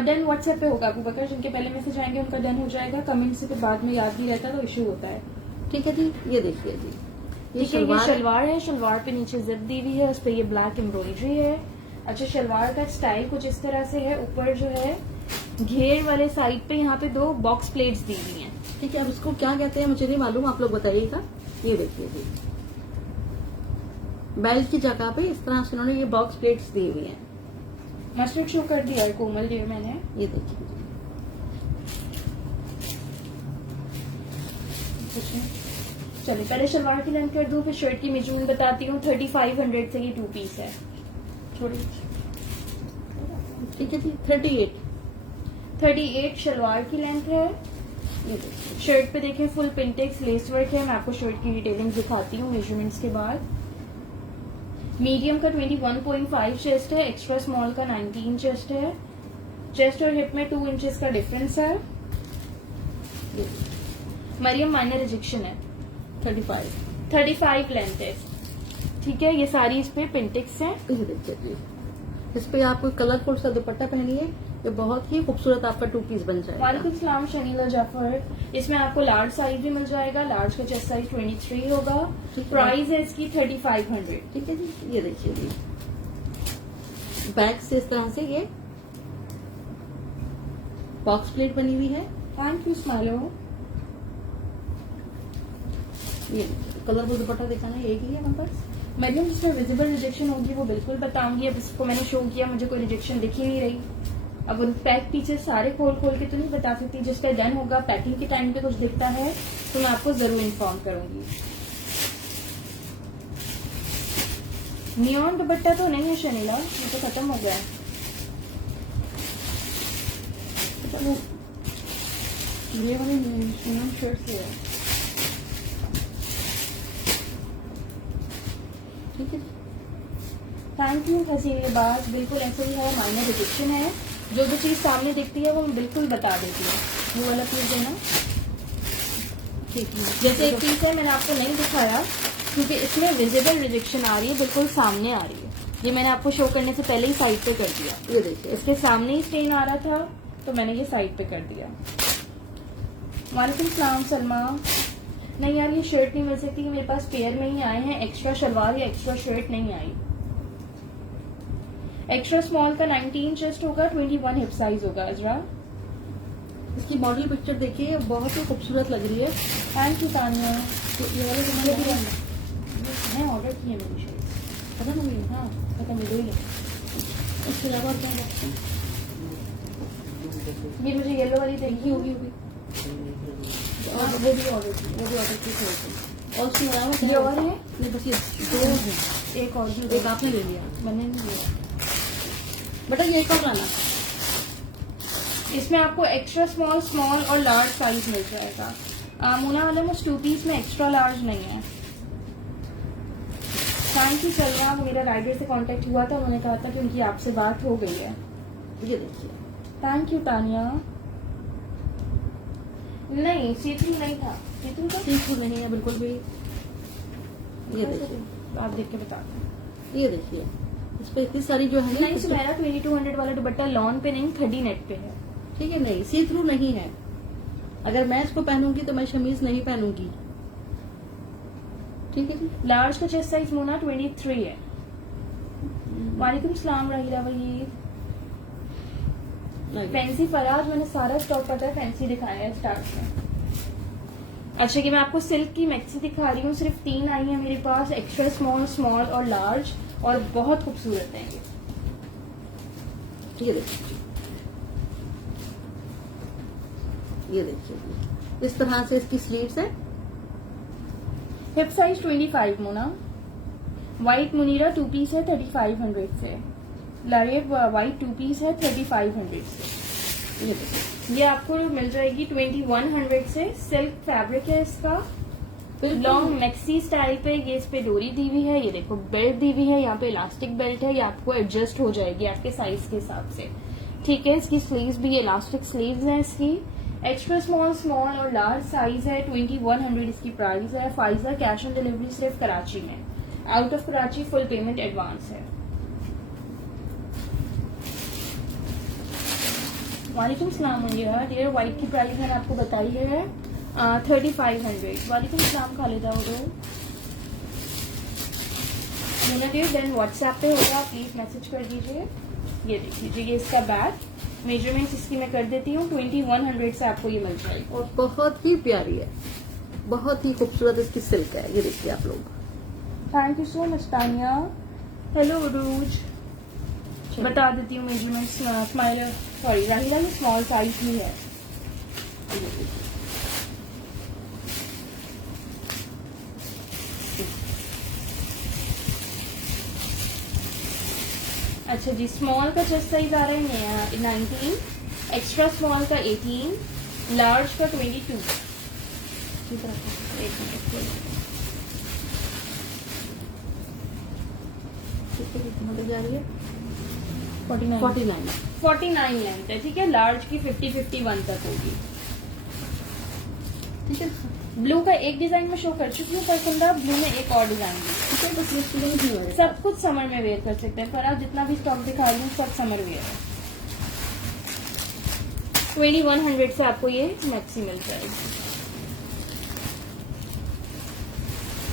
डन व्हाट्सएप पे होगा अबू बकर, जिनके पहले मैसेज आएंगे उनका डन हो जाएगा। कमेंट से फिर बाद में याद नहीं रहता तो इशू होता है। ठीक है जी, ये देखिए जी, ये ठीक है, ये शलवार है। शलवार पे नीचे जिप दी हुई है, उस पर ये ब्लैक एम्ब्रॉयडरी है। अच्छा, शलवार का स्टाइल कुछ इस तरह से है। ऊपर जो है घेर वाले साइड पे यहाँ पे 2 बॉक्स प्लेट्स दी हुई हैं। ठीक है, अब इसको क्या कहते हैं मुझे नहीं मालूम, आप लोग बताइएगा। ये देखिए जी, बेल्ट की जगह पे इस तरह से उन्होंने ये बॉक्स प्लेट्स दी हुई हैं। मस्टर्ड शो कर दिया है कोमल डियर मैंने। ये देखिए चलिए पहले शलवार की लेंथ कर दूं, फिर शर्ट की मेजरमेंट बताती हूँ। 3500 से ये 2 पीस है। छोड़ी ठीक है जी। 38 शलवार की लेंथ है। ये देखिए शर्ट पे देखें फुल पिंटेक्स लेस वर्क है। मैं आपको शर्ट की डिटेलिंग दिखाती हूँ मेजरमेंट्स के बाद। मीडियम का 21.5 चेस्ट है, एक्स्ट्रा स्मॉल का 19 चेस्ट है। चेस्ट और हिप में 2 इंचेस का डिफरेंस है। मरियम माइनर रिजेक्शन है। 35 लेंथ है। ठीक है, ये सारी इस पे पिंटेक्स हैं। ये देखिए जी, इस पे आप कोई कलरफुल सा दुपट्टा पहनिए, ये बहुत ही खूबसूरत आपका 2 पीस बन जाएगा। वालेकुम सलाम शनीला जाफर। इसमें आपको लार्ज साइज भी मिल जाएगा। लार्ज का चेस्ट साइज 23 होगा। ठीक है। प्राइस है इसकी 3500। ठीक है जी। ये देखिए जी, बैक से इस तरह से ये बॉक्स प्लेट बनी हुई है। Thank you Smilo. ये कलरफुल दुपट्टा दिखाना एक ही है हमारे पास। मरियम जिसमें विजिबल रिजेक्शन होगी वो बिल्कुल बताऊंगी। अब इसको मैंने शो किया, मुझे कोई रिजेक्शन दिख ही नहीं रही। अब उन पैक पीछे सारे खोल खोल के तो नहीं बता सकती। जिसका डन होगा पैकिंग के टाइम पे कुछ दिखता है तो मैं आपको जरूर इन्फॉर्म करूंगी। नियॉन दुपट्टा तो नहीं है शनीला, ये तो खत्म हो गया है। ये वाली नियॉन शर्ट से है। ठीक है। थैंक यू हसीन बात। बिल्कुल ऐसे ही है, माइनर रिजेक्शन है। जो भी चीज सामने दिखती है वो मैं बिल्कुल बता देती हूँ। वो वाला पीस है ना, ठीक है। जैसे एक पीस है मैंने आपको नहीं दिखाया क्योंकि इसमें विजिबल रिजेक्शन आ रही है, बिल्कुल सामने आ रही है। ये मैंने आपको शो करने से पहले ही साइड पे कर दिया। ये देखिए इसके सामने ही स्टेन आ रहा था तो मैंने ये साइड पे कर दिया। वालेकुम सलाम सलमा। नहीं यार, ये शर्ट नहीं मिल सकती, मेरे पास पेयर में ही आए हैं। एक्स्ट्रा शलवार या एक्स्ट्रा शर्ट नहीं आई। एक्स्ट्रा स्मॉल का 19 चेस्ट होगा, 21 हिप साइज होगा। अजरा इसकी मॉडल पिक्चर देखिए, बहुत ही खूबसूरत लग रही है। Thank you Tania. तो ये वाले तुम्हारे भी मैं ऑर्डर की है मेरी शर्ट। पता नहीं। हाँ पता नहीं, दो ही है। इसके अलावा और क्या रखते हैं? ये मुझे येलो वाली देखी होगी। और वो भी ऑर्डर की थी और उसके अलावा ये क्या और है, नहीं, बस ये 2 हैं। एक और भी एक आपने ले लिया। मैंने नहीं लिया। बेटा ये कब लाना? इसमें आपको एक्स्ट्रा स्मॉल, स्मॉल और लार्ज साइज मिल जाएगा। मोना वाले में 2 पीस में एक्स्ट्रा लार्ज नहीं है। Thank you Salma. मेरा राइडर से कांटेक्ट हुआ था, उन्होंने कहा था कि उनकी आपसे बात हो गई है। ये देखिए थैंक यू तानिया। नहीं सीथ्रू नहीं था। सीथ्रू था, सीखू नहीं है बिल्कुल भी। ये देखिए, आप देख के बता दें। ये देखिए, इस पे इतनी सारी जो है ना, नहीं सुनहरा 2200 वाला दुपट्टा लॉन पे नहीं 30 नेट पे है। ठीक है, नहीं सी थ्रू नहीं है। अगर मैं इसको पहनूंगी तो मैं शमीज नहीं पहनूंगी। ठीक है जी। लार्ज का चेस्ट साइज मोना 23 है। वालेकुम सलाम राहिला वहीद। फैंसी फराज मैंने सारा स्टॉक पता है, फैंसी दिखाया है स्टार्ट में। अच्छा कि मैं आपको सिल्क की मैक्सी दिखा रही हूँ। सिर्फ 3 आई है मेरे पास, एक्स्ट्रा स्मॉल, स्मॉल और लार्ज, और बहुत खूबसूरत है ये। ये देखिए, ये देखिए, इस तरह से इसकी स्लीव्स है। हिप साइज 25 मोना। व्हाइट मुनीरा 2 पीस है 3500 से। लारेब व्हाइट 2 पीस है 3500 से। ये देखिए, ये आपको मिल जाएगी 2100 से। सिल्क फैब्रिक है इसका, लॉन्ग मैक्सी स्टाइल पे। ये इस पे डोरी दी हुई है, ये देखो बेल्ट दी हुई है, यहाँ पे इलास्टिक बेल्ट है। ये आपको एडजस्ट हो जाएगी आपके साइज के हिसाब से। ठीक है, इसकी स्लीव्स भी इलास्टिक स्लीव्स हैं इसकी। एक्स्ट्रा स्मॉल, स्मॉल और लार्ज साइज है। 2100 इसकी प्राइस है। फाइजा कैश ऑन डिलीवरी सिर्फ कराची में। Out of Karachi full payment advance है। वालेकुम सलाम मंजिरा डियर। व्हाइट की प्राइस मैंने आपको बताई है 3500। वालेकुम सलाम खालिदा उदो। मुना डियर देन व्हाट्सएप पे होगा, प्लीज मैसेज कर दीजिए। ये देख लीजिए, ये इसका बैग मेजरमेंट्स इसकी मैं कर देती हूँ। 2100 से आपको ये मिल जाएगी और बहुत ही प्यारी है, बहुत ही खूबसूरत इसकी सिल्क है। ये देखिए आप लोग, thank you so much Tania. Hello रूज। बता देती हूँ मेजरमेंट। स्माइलर सॉरी राहिला, ये स्मॉल साइज ही है। अच्छा जी, स्मॉल का चेस्ट साइज आ रहा है 19, एक्स्ट्रा स्मॉल का 18, लार्ज का 22। एक मिनट, कितने जा रही है? 49 लेंथ है, ठीक है। लार्ज की 50-51 तक होगी, ठीक है। ब्लू का एक डिजाइन में शो कर चुकी हूँ, परकुंदा ब्लू में एक और डिजाइन भी। ठीक है, बस लिस्ट में नहीं हो सब कुछ समर में वेयर कर सकते हैं, पर आप जितना भी स्टॉक दिखा रही हूँ सब समर वेयर है। 2100 से आपको ये मैक्सी मिल जाएगी।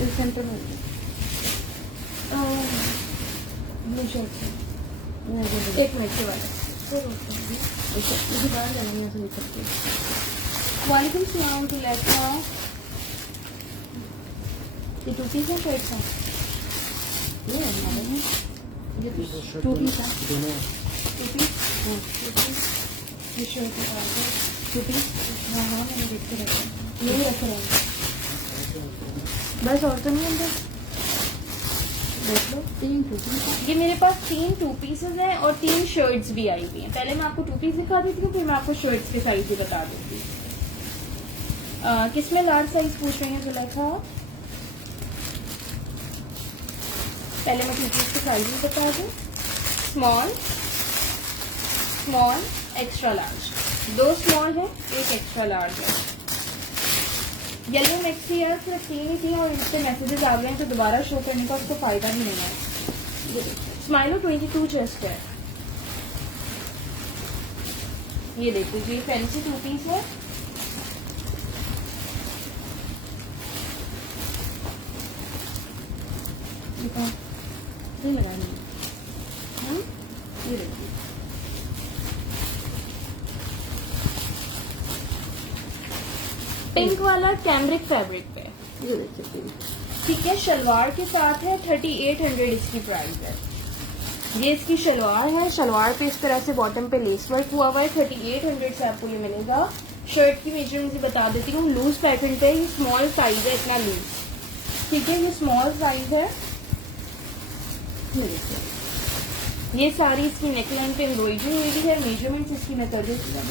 इस सेंटर में ब्लू शर्ट से नहीं, एक मिनट के बाद मुझे बाहर जाना है, ऐसे नहीं सकते। वालेकुम सलाम तुलैका। ये 2 पीस है शर्ट का? ये हमारे में ये 2 पीस है, 2 पीस? हाँ, ये शर्ट का 2 पीस। हाँ हाँ, मैंने देख के रखा है, यही रख रहे हैं बस, और तो नहीं अंदर। देख लो, 3 2 पीस। ये मेरे पास 3 2 पीसेज हैं और 3 शर्ट्स भी आई हुई हैं। पहले मैं आपको 2 पीस दिखा देती हूँ, फिर मैं आपको शर्ट्स के साइज भी बता दूंगी। किसमें लार्ज साइज पूछ रही हैं जुलेखा? पहले मैं 2 पीस के साइज भी बता दूँ। Small, small, extra large, 2 small है, 1 एक्स्ट्रा लार्ज है। येलो मैक्सी है, सिर्फ 3 ही थी और इससे मैसेजेस आ गए हैं, तो दोबारा शो करने का उसको फायदा भी नहीं है। स्माइलो 22 चेस्ट है, ये देखो जी, फैंसी 2 पीस है। नहीं लगानी है, ये देखिए। पिंक वाला कैमरिक फैब्रिक पे, ये देखिए, ठीक है। शलवार के साथ है, 3800 इसकी प्राइस है। ये इसकी शलवार है, शलवार पे इस तरह से बॉटम पे लेस वर्क हुआ हुआ है। 3800 से आपको ये मिलेगा। शर्ट की मेजरमेंट बता देती हूँ, लूज पैटर्न पे, ये स्मॉल साइज है, इतना लूज, ठीक है। ये स्मॉल साइज है। ये देखिए, ये सारी इसकी नेकलाइन पे एम्ब्रॉयडरी हुई है। मेजरमेंट इसकी मैं कर देती हूँ।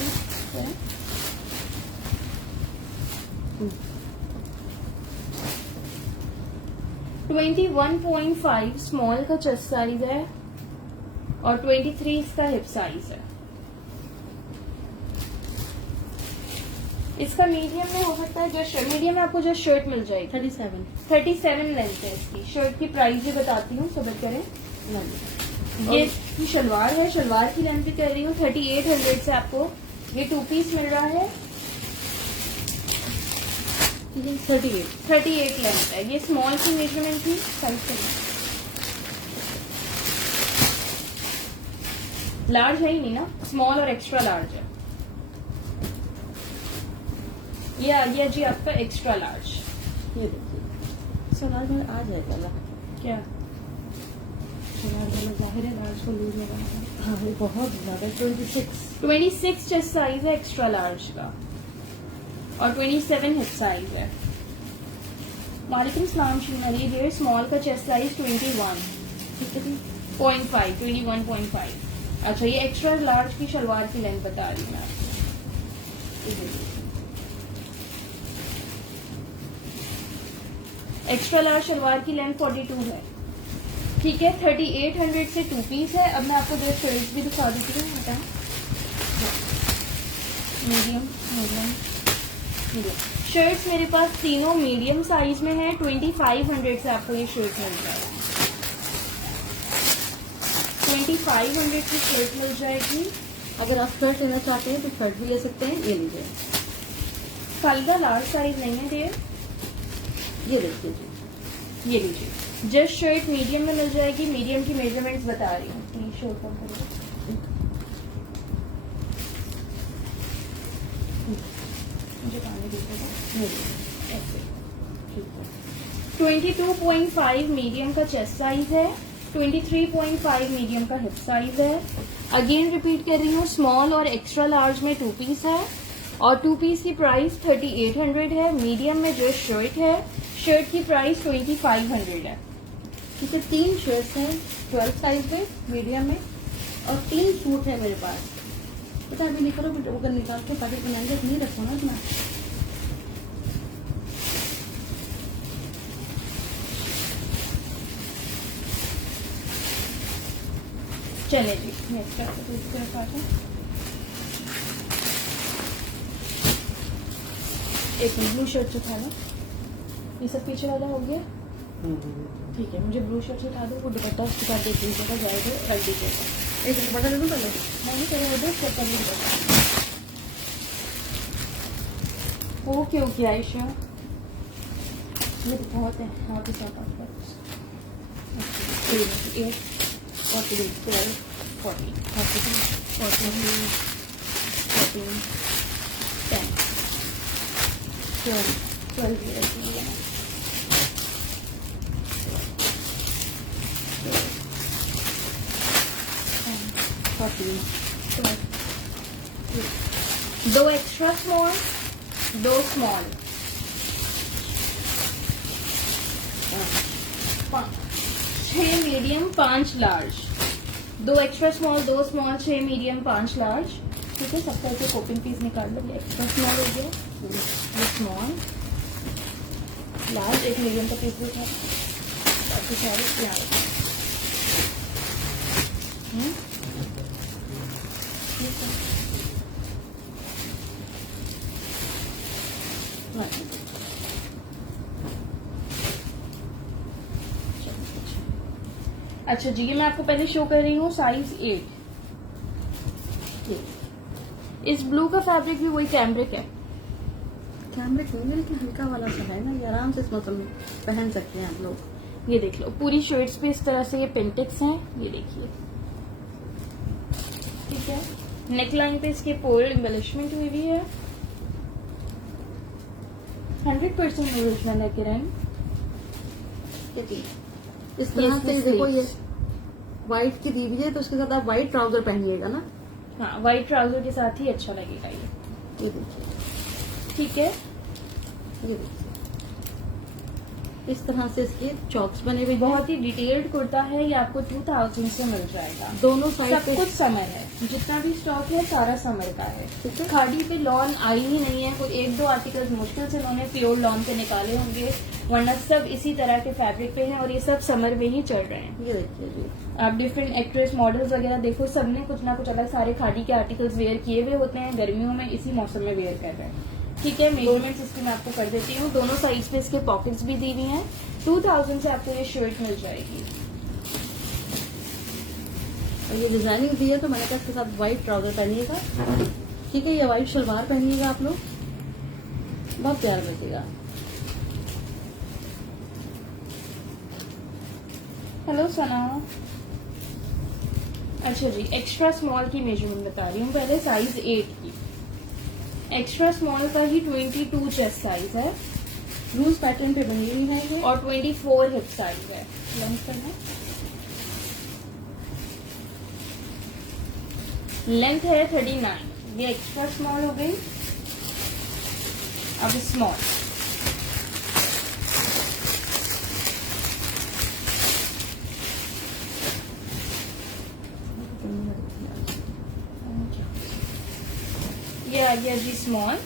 21.5 स्मॉल का चेस्ट साइज है और 23 इसका हिप साइज है। इसका मीडियम में हो सकता है, जस्ट मीडियम में आपको जस्ट शर्ट मिल जाएगी। 37 लेंथ है इसकी। शर्ट की प्राइस भी बताती हूँ, सबर करें। ये इसकी शलवार है, शलवार की लेंथ भी कह रही हूँ। 3800 से आपको ये 2 पीस मिल रहा है। 38 लेंथ है। ये स्मॉल की मेजरमेंट थी, साइज करिए। लार्ज है ही नहीं ना, स्मॉल और एक्स्ट्रा लार्ज है। ये आ गया जी आपका एक्स्ट्रा लार्ज। ये देखिए, सलाद में आ जाएगा ना क्या जाहिर है, लार्ज को लूज लगा है। हाँ, ये बहुत ज्यादा। 26 चेस्ट साइज है एक्स्ट्रा लार्ज का और 27 हिप साइज है। वालेकुम सलाम शिवनरी डियर। स्मॉल का चेस्ट साइज 21.5। अच्छा, ये एक्स्ट्रा लार्ज की शलवार की लेंथ बता रही हूँ मैं आपको। एक्स्ट्रा लार्ज शलवार की लेंथ 42 है, ठीक है। 3800 से 2 पीस है। अब मैं आपको दो शर्ट्स भी दिखा देती हूँ। मीडियम शर्ट्स मेरे पास तीनों मीडियम साइज में है। 2500 से आपको ये शर्ट मिल जाएगी। 2500 की शर्ट मिल जाएगी। अगर आप शर्ट लेना चाहते हैं तो शर्ट भी ले सकते हैं, ये लीजिए। फलगा लार्ज साइज नहीं है देर, ये देखिए जी, ये लीजिए। जस्ट शर्ट मीडियम में मिल जाएगी। मीडियम की मेजरमेंट्स बता रही हूँ। प्लीज शो कम करो, मुझे पानी दीजिएगा। ये ऐसे ठीक है। 22.5 मीडियम का चेस्ट साइज है, 23.5 मीडियम का हिप साइज है। अगेन रिपीट कर रही हूँ, स्मॉल और एक्स्ट्रा लार्ज में 2 पीस है और 2 पीस की प्राइस 3800 है। मीडियम में जो शर्ट है, शर्ट की प्राइस 2500 है। ठीक है, 3 शर्ट्स हैं 12 साइज में, मीडियम में, और 3 सूट है मेरे पास। पता अभी नहीं करो, अगर निकाल के पैकेट बनाएंगे तो नहीं रखो ना इतना। चले जी, नेक्स्ट करते इसके साथ एक ब्लू शर्ट उठा लो, ये सब पीछे वाला हो गया। ठीक है, मुझे ब्लू शर्ट उठा दो, वो दुपट्टा उसके साथ देख लीजिएगा, जाएगा रख दीजिएगा। एक दुपट्टा दे दूं पहले? नहीं करे दो, चेक कर लीजिएगा। ओके ओके आयशा, ये तो बहुत है, हाँ के साथ आपका 8 14 12 14 14 10 12 ये रखिएगा। 14 2 extra small, 2 small, 6 medium, 5 large. 2 extra small, 2 small, 6 medium, 5 large. ठीक है, सबका एक ओपन पीस निकाल लो। एक्स्ट्रा स्मॉल हो गया, ये स्मॉल, लार्ज, एक मीडियम का पीस भी था, बाकी सारे यहाँ रखें। ठीक है, अच्छा जी, ये मैं आपको पहले शो कर रही हूँ साइज 8। इस ब्लू का फैब्रिक भी वही कैमरिक है। कैमरिक नहीं, लेकिन हल्का वाला सा है ना, ये आराम से इस मौसम में पहन सकते हैं आप लोग। ये देख लो, पूरी शर्ट्स पे इस तरह से ये पेंटेक्स हैं, ये देखिए। ठीक है, नेक लाइन पे इसके पोल एम्बेलिशमेंट हुई हुई है, 100% ओरिजिनल है किरण। इस तरह से ये देखो, ये sleeves। व्हाइट की दी हुई है, तो उसके साथ आप व्हाइट ट्राउजर पहनिएगा ना। हाँ, व्हाइट ट्राउजर के साथ ही अच्छा लगेगा ये। ये देखिए, ठीक है, ये देखिए, इस तरह से इसके चॉक्स बने हुए हैं। बहुत ही डिटेल्ड कुर्ता है, ये आपको 2000 से मिल जाएगा। दोनों साइड सब पे कुछ समर है, जितना भी स्टॉक है सारा समर का है। ठीक है। खाड़ी पे लॉन आई ही नहीं है, कोई 1-2 आर्टिकल्स मुश्किल से उन्होंने प्योर लॉन पे निकाले होंगे, वरना सब इसी तरह के फैब्रिक पे हैं और ये सब समर में ही चल रहे हैं। ये देखिए जी, आप डिफरेंट एक्ट्रेस मॉडल्स वगैरह देखो, सबने कुछ ना कुछ अलग सारे खाड़ी के आर्टिकल्स वेयर किए हुए होते हैं, गर्मियों में इसी मौसम में वेयर कर रहे हैं। ठीक है, मेजरमेंट्स इसकी मैं आपको कर देती हूँ, दोनों साइज पे इसके पॉकेट्स भी दी हुई हैं। 2000 से आपको ये शर्ट मिल जाएगी। और ये डिजाइनिंग दी है, तो मैंने कहा इसके साथ व्हाइट ट्राउजर पहनिएगा। ठीक है, ये व्हाइट शलवार पहनिएगा आप लोग, बहुत प्यार लगेगा। हेलो सना। अच्छा जी, एक्स्ट्रा स्मॉल की मेजरमेंट बता रही हूँ पहले, साइज 8 की। एक्स्ट्रा स्मॉल का ही 22 चेस्ट साइज है, लूज पैटर्न पे बनी हुई है ये, और 24 हिप साइज है। लेंथ करना, लेंथ है 39। ये एक्स्ट्रा स्मॉल हो गई। अब स्मॉल, ये आ गया जी स्मॉल।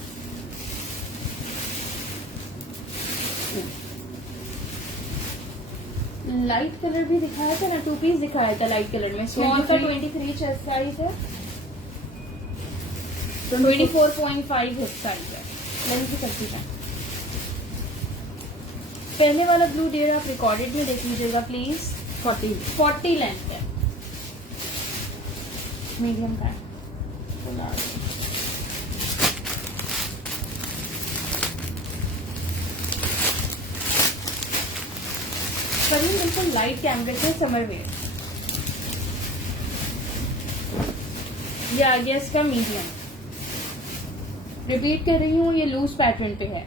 लाइट कलर भी दिखाया था ना, 2 पीस दिखाया था लाइट कलर में। स्मॉल का 23 चेस्ट साइज है, 24.5 हिप साइज है। लेंथ भी करती है। पहले वाला ब्लू डेयर आप रिकॉर्डेड में देख लीजिएगा प्लीज। 40 लेंथ है, मीडियम का है। करीम बिल्कुल लाइट कैमरिक है, समर वेयर। ये आ गया इसका मीडियम। रिपीट कर रही हूँ, ये लूज पैटर्न पे है।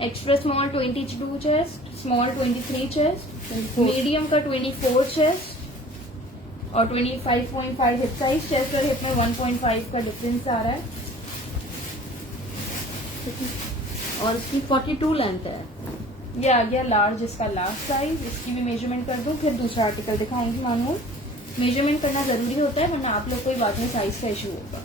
Extra small 22 chest, small 23 chest, medium का 24 चेस्ट और 25.5 हिप साइज। चेस्ट और हिप में 1.5 का डिफरेंस आ रहा है। और इसकी 42 लेंथ है। ये आ गया लार्ज, इसका लास्ट साइज। इसकी भी मेजरमेंट कर दूं, फिर दूसरा आर्टिकल दिखाएंगे। मानो मेजरमेंट करना जरूरी होता है, वरना आप लोग को बाद में साइज का इशू होगा।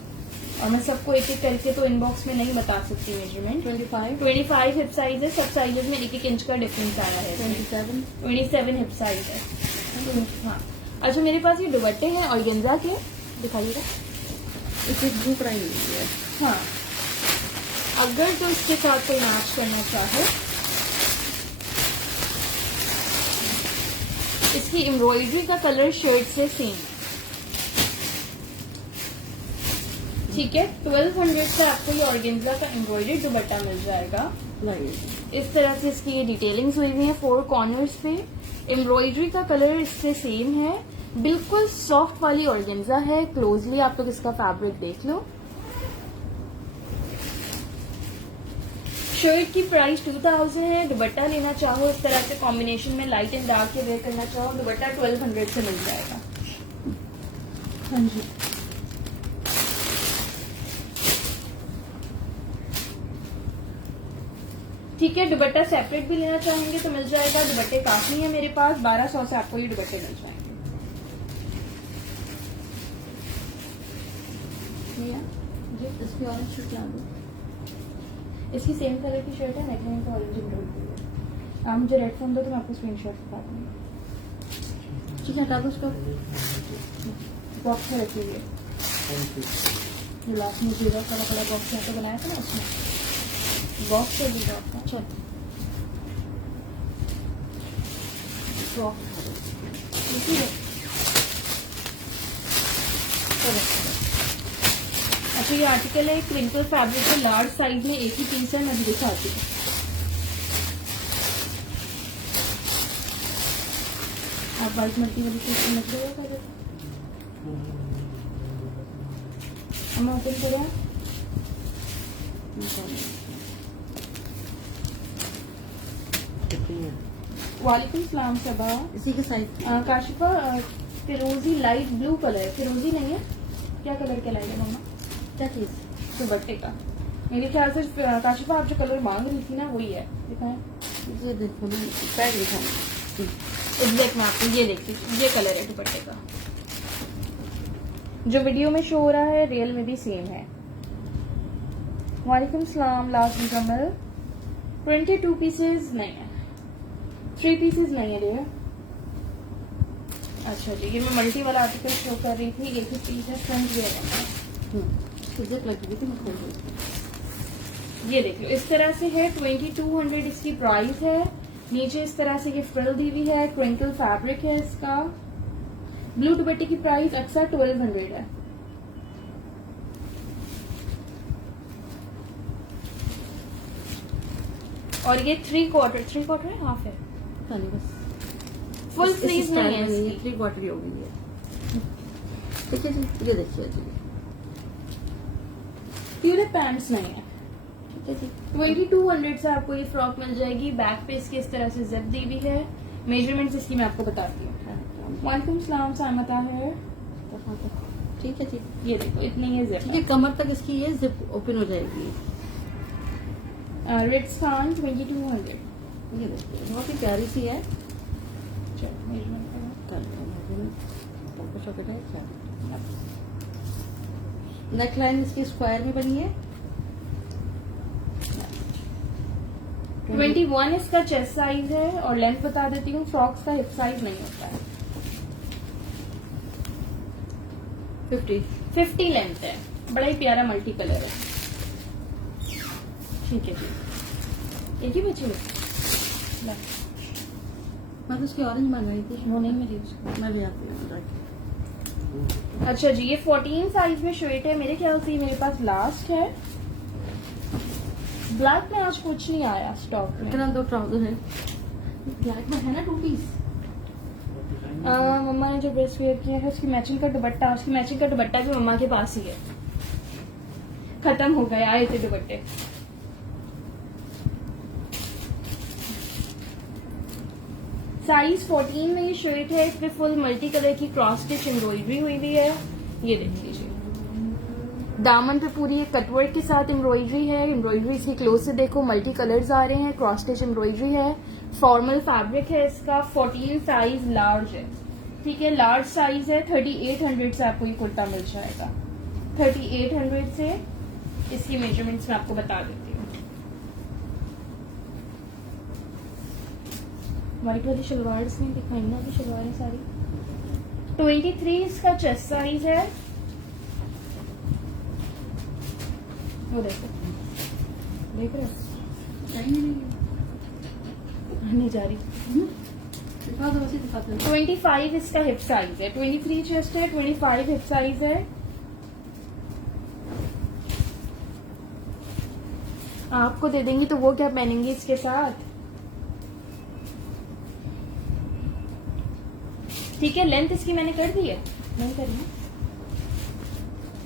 और मैं सबको एक एक करके तो इनबॉक्स में नहीं बता सकती मेजरमेंट। 25 हिप साइज है। सब साइजेस में एक एक इंच का डिफरेंस आ रहा है। 27 हिप साइज है। हाँ, अच्छा मेरे पास ये दुपट्टे हैं ऑर्गेन्जा के, दिखाइएगा। इसे ब्लू कढ़ाई मिली है। हाँ, अगर तो इसके साथ कोई मैच करना चाहे, इसकी एम्ब्रॉयडरी का कलर शर्ट से सेम, ठीक है। 1200 से आपको ये ऑर्गेन्जा का एम्ब्रॉयडरी दुपट्टा मिल जाएगा। इस तरह से इसकी डिटेलिंग्स हुई हुई है 4 कॉर्नर्स पे। एम्ब्रॉयडरी का कलर इससे सेम है। बिल्कुल सॉफ्ट वाली ऑर्गेन्जा है। क्लोजली आप लोग इसका फैब्रिक देख लो। शर्ट की प्राइस 2000 है। दुपट्टा लेना चाहो इस तरह से कॉम्बिनेशन में लाइट एंड डार्क के वेयर करना चाहो, दुपट्टा 1200 से मिल जाएगा। हाँ जी, ठीक है। दुपट्टा सेपरेट भी लेना चाहेंगे तो मिल जाएगा। दुपट्टे काफी है मेरे पास, 1200 से आपको ये दुपट्टे मिल जाएंगे। इसकी ऑरेंज शर्ट ला दो। इसकी सेम कलर की शर्ट है, नेकलाइन का ऑरेंज एम्ब्रॉयडरी है। आप मुझे रेड फोन दो तो मैं आपको स्क्रीनशॉट दिखा दूंगी। ठीक है, हटा दो उसको। बॉक्स में रखी हुई है। जो लास्ट में जीरा बड़ा बड़ा बॉक्स यहाँ पे बनाया था ना, उसमें बॉक्स है जीरा का। अच्छा, अच्छा ये आर्टिकल है क्रिंकल फैब्रिक है, लार्ज साइज में एक ही पीस है। मैं भी दिखाती हूँ। आप वाइट मल्टी वाली चीज समझ रहे हो क्या? हम ओपन करें। वालेकुम सलाम सबा। इसी के साइज काशिफा, फिरोजी लाइट ब्लू कलर, फिरोजी नहीं है, क्या कलर के लाइट है मम्मा? क्या चीज? दुपट्टे का मेरे ख्याल से काशिफा आप जो कलर मांग रही थी ना वही है। दिखाएं। ये देखो, पैक दिखाऊंगी। एग्जैक्ट मैं आपको ये देखती हूँ, ये कलर है दुपट्टे का। जो वीडियो में शो हो रहा है रियल में भी सेम है। वालेकुम सलाम लास्ट मुकम्मल। 22 पीसेज नहीं है, 3 पीसेज नहीं है डियर। अच्छा जी, ये मैं मल्टी वाला आर्टिकल शो कर रही थी। एक ही पीस है, फ्रंट वेयर है। जिप लगी हुई थी, मैं खोल रही। ये देख लो, इस तरह से है। 2200 इसकी प्राइस है। नीचे इस तरह से ये फ्रिल दी हुई है, क्रिंकल फैब्रिक है इसका। ब्लू दुपट्टे की प्राइस अक्सर 1200 है। और ये 3/4 है, हाफ है, खाली बस फुल स्लीव नहीं है इसकी। 3/4 हो गई है। ठीक है जी, ये देखिए जी, प्यूरे पैंट्स नहीं है। ठीक है जी। 2200 से आपको ये फ्रॉक मिल जाएगी। बैक पे इसकी इस तरह से जिप दी हुई है। मेजरमेंट्स इसकी मैं आपको बताती हूँ। वालेकुम सलाम सामा ताहिर। ठीक है जी, ये देखो इतनी है जिप। ठीक है, कमर तक इसकी ये जिप ओपन हो जाएगी। रिट्स खान 2200। ये देखिए, बहुत ही प्यारी सी है। चलो मेजरमेंट नेकलाइन इसकी स्क्वायर में बनी है। 21 इसका चेस्ट साइज है। और लेंथ बता देती हूँ, फ्रॉक्स का हिप साइज नहीं होता है। 50 लेंथ है। बड़ा ही प्यारा मल्टी कलर है। ठीक है जी, एक ही बची है। मैं तो उसकी ऑरेंज मंगाई थी, वो नहीं मिली उसको। मैं भी आती हूँ। अच्छा जी, ये 14 साइज में शर्ट है। मेरे ख्याल से ये मेरे पास लास्ट है। ब्लैक में आज कुछ नहीं आया स्टॉक में। इतना 2 ट्राउजर है, ब्लैक में है ना 2 पीस। मम्मा ने जो ड्रेस वेयर किया है उसकी मैचिंग का दुपट्टा, उसकी मैचिंग का दुपट्टा भी मम्मा के पास ही है। खत्म हो गए, आए थे दुपट्टे। साइज 14 में ये शर्ट है। इस पे फुल मल्टी कलर की क्रॉस स्टिच एम्ब्रॉयडरी हुई हुई है। ये देख लीजिए, दामन पे पूरी एक कटवर्क के साथ एम्ब्रॉयडरी है। एम्ब्रॉयडरी इसकी क्लोज से देखो, मल्टी कलर्स आ रहे हैं, क्रॉस स्टिच एम्ब्रॉयडरी है। फॉर्मल फैब्रिक है इसका। 14 साइज लार्ज है, ठीक है, लार्ज साइज है। 3800 से आपको ये कुर्ता मिल जाएगा। 3800 से इसकी मेजरमेंट्स मैं आपको बता देती हूँ। व्हाइट वाली शलवार इसमें दिखाई ना, अभी शलवार है सारी। 23 इसका चेस्ट साइज है। वो देखो, देख रहे हो, नहीं जा रही। दिखा दो, वैसे दिखाते हो। 25 इसका हिप साइज है। 23 चेस्ट है, 25 हिप साइज है। आपको दे देंगी तो वो क्या पहनेंगी इसके साथ, ठीक है। लेंथ इसकी मैंने कर दी है, नहीं करी है,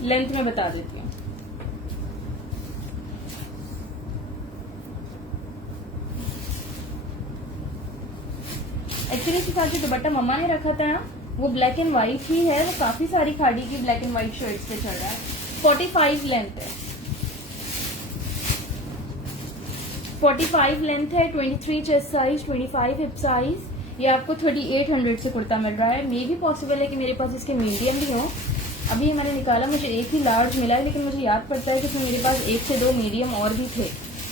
लेंथ में बता देती हूँ। एक्चुअली इसके साथ जो दुपट्टा मम्मा ने रखा था ना, वो ब्लैक एंड व्हाइट ही है। वो काफी सारी खाड़ी की ब्लैक एंड व्हाइट शर्ट्स पे चल रहा है। 45 लेंथ है, 45 लेंथ है। 23 चेस्ट साइज, 25 हिप साइज। ये आपको 3800 से कुर्ता मिल रहा है। मे भी पॉसिबल है कि मेरे पास इसके मीडियम भी हो। अभी मैंने निकाला, मुझे एक ही लार्ज मिला है, लेकिन मुझे याद पड़ता है कि मेरे पास 1 से 2 मीडियम और भी थे।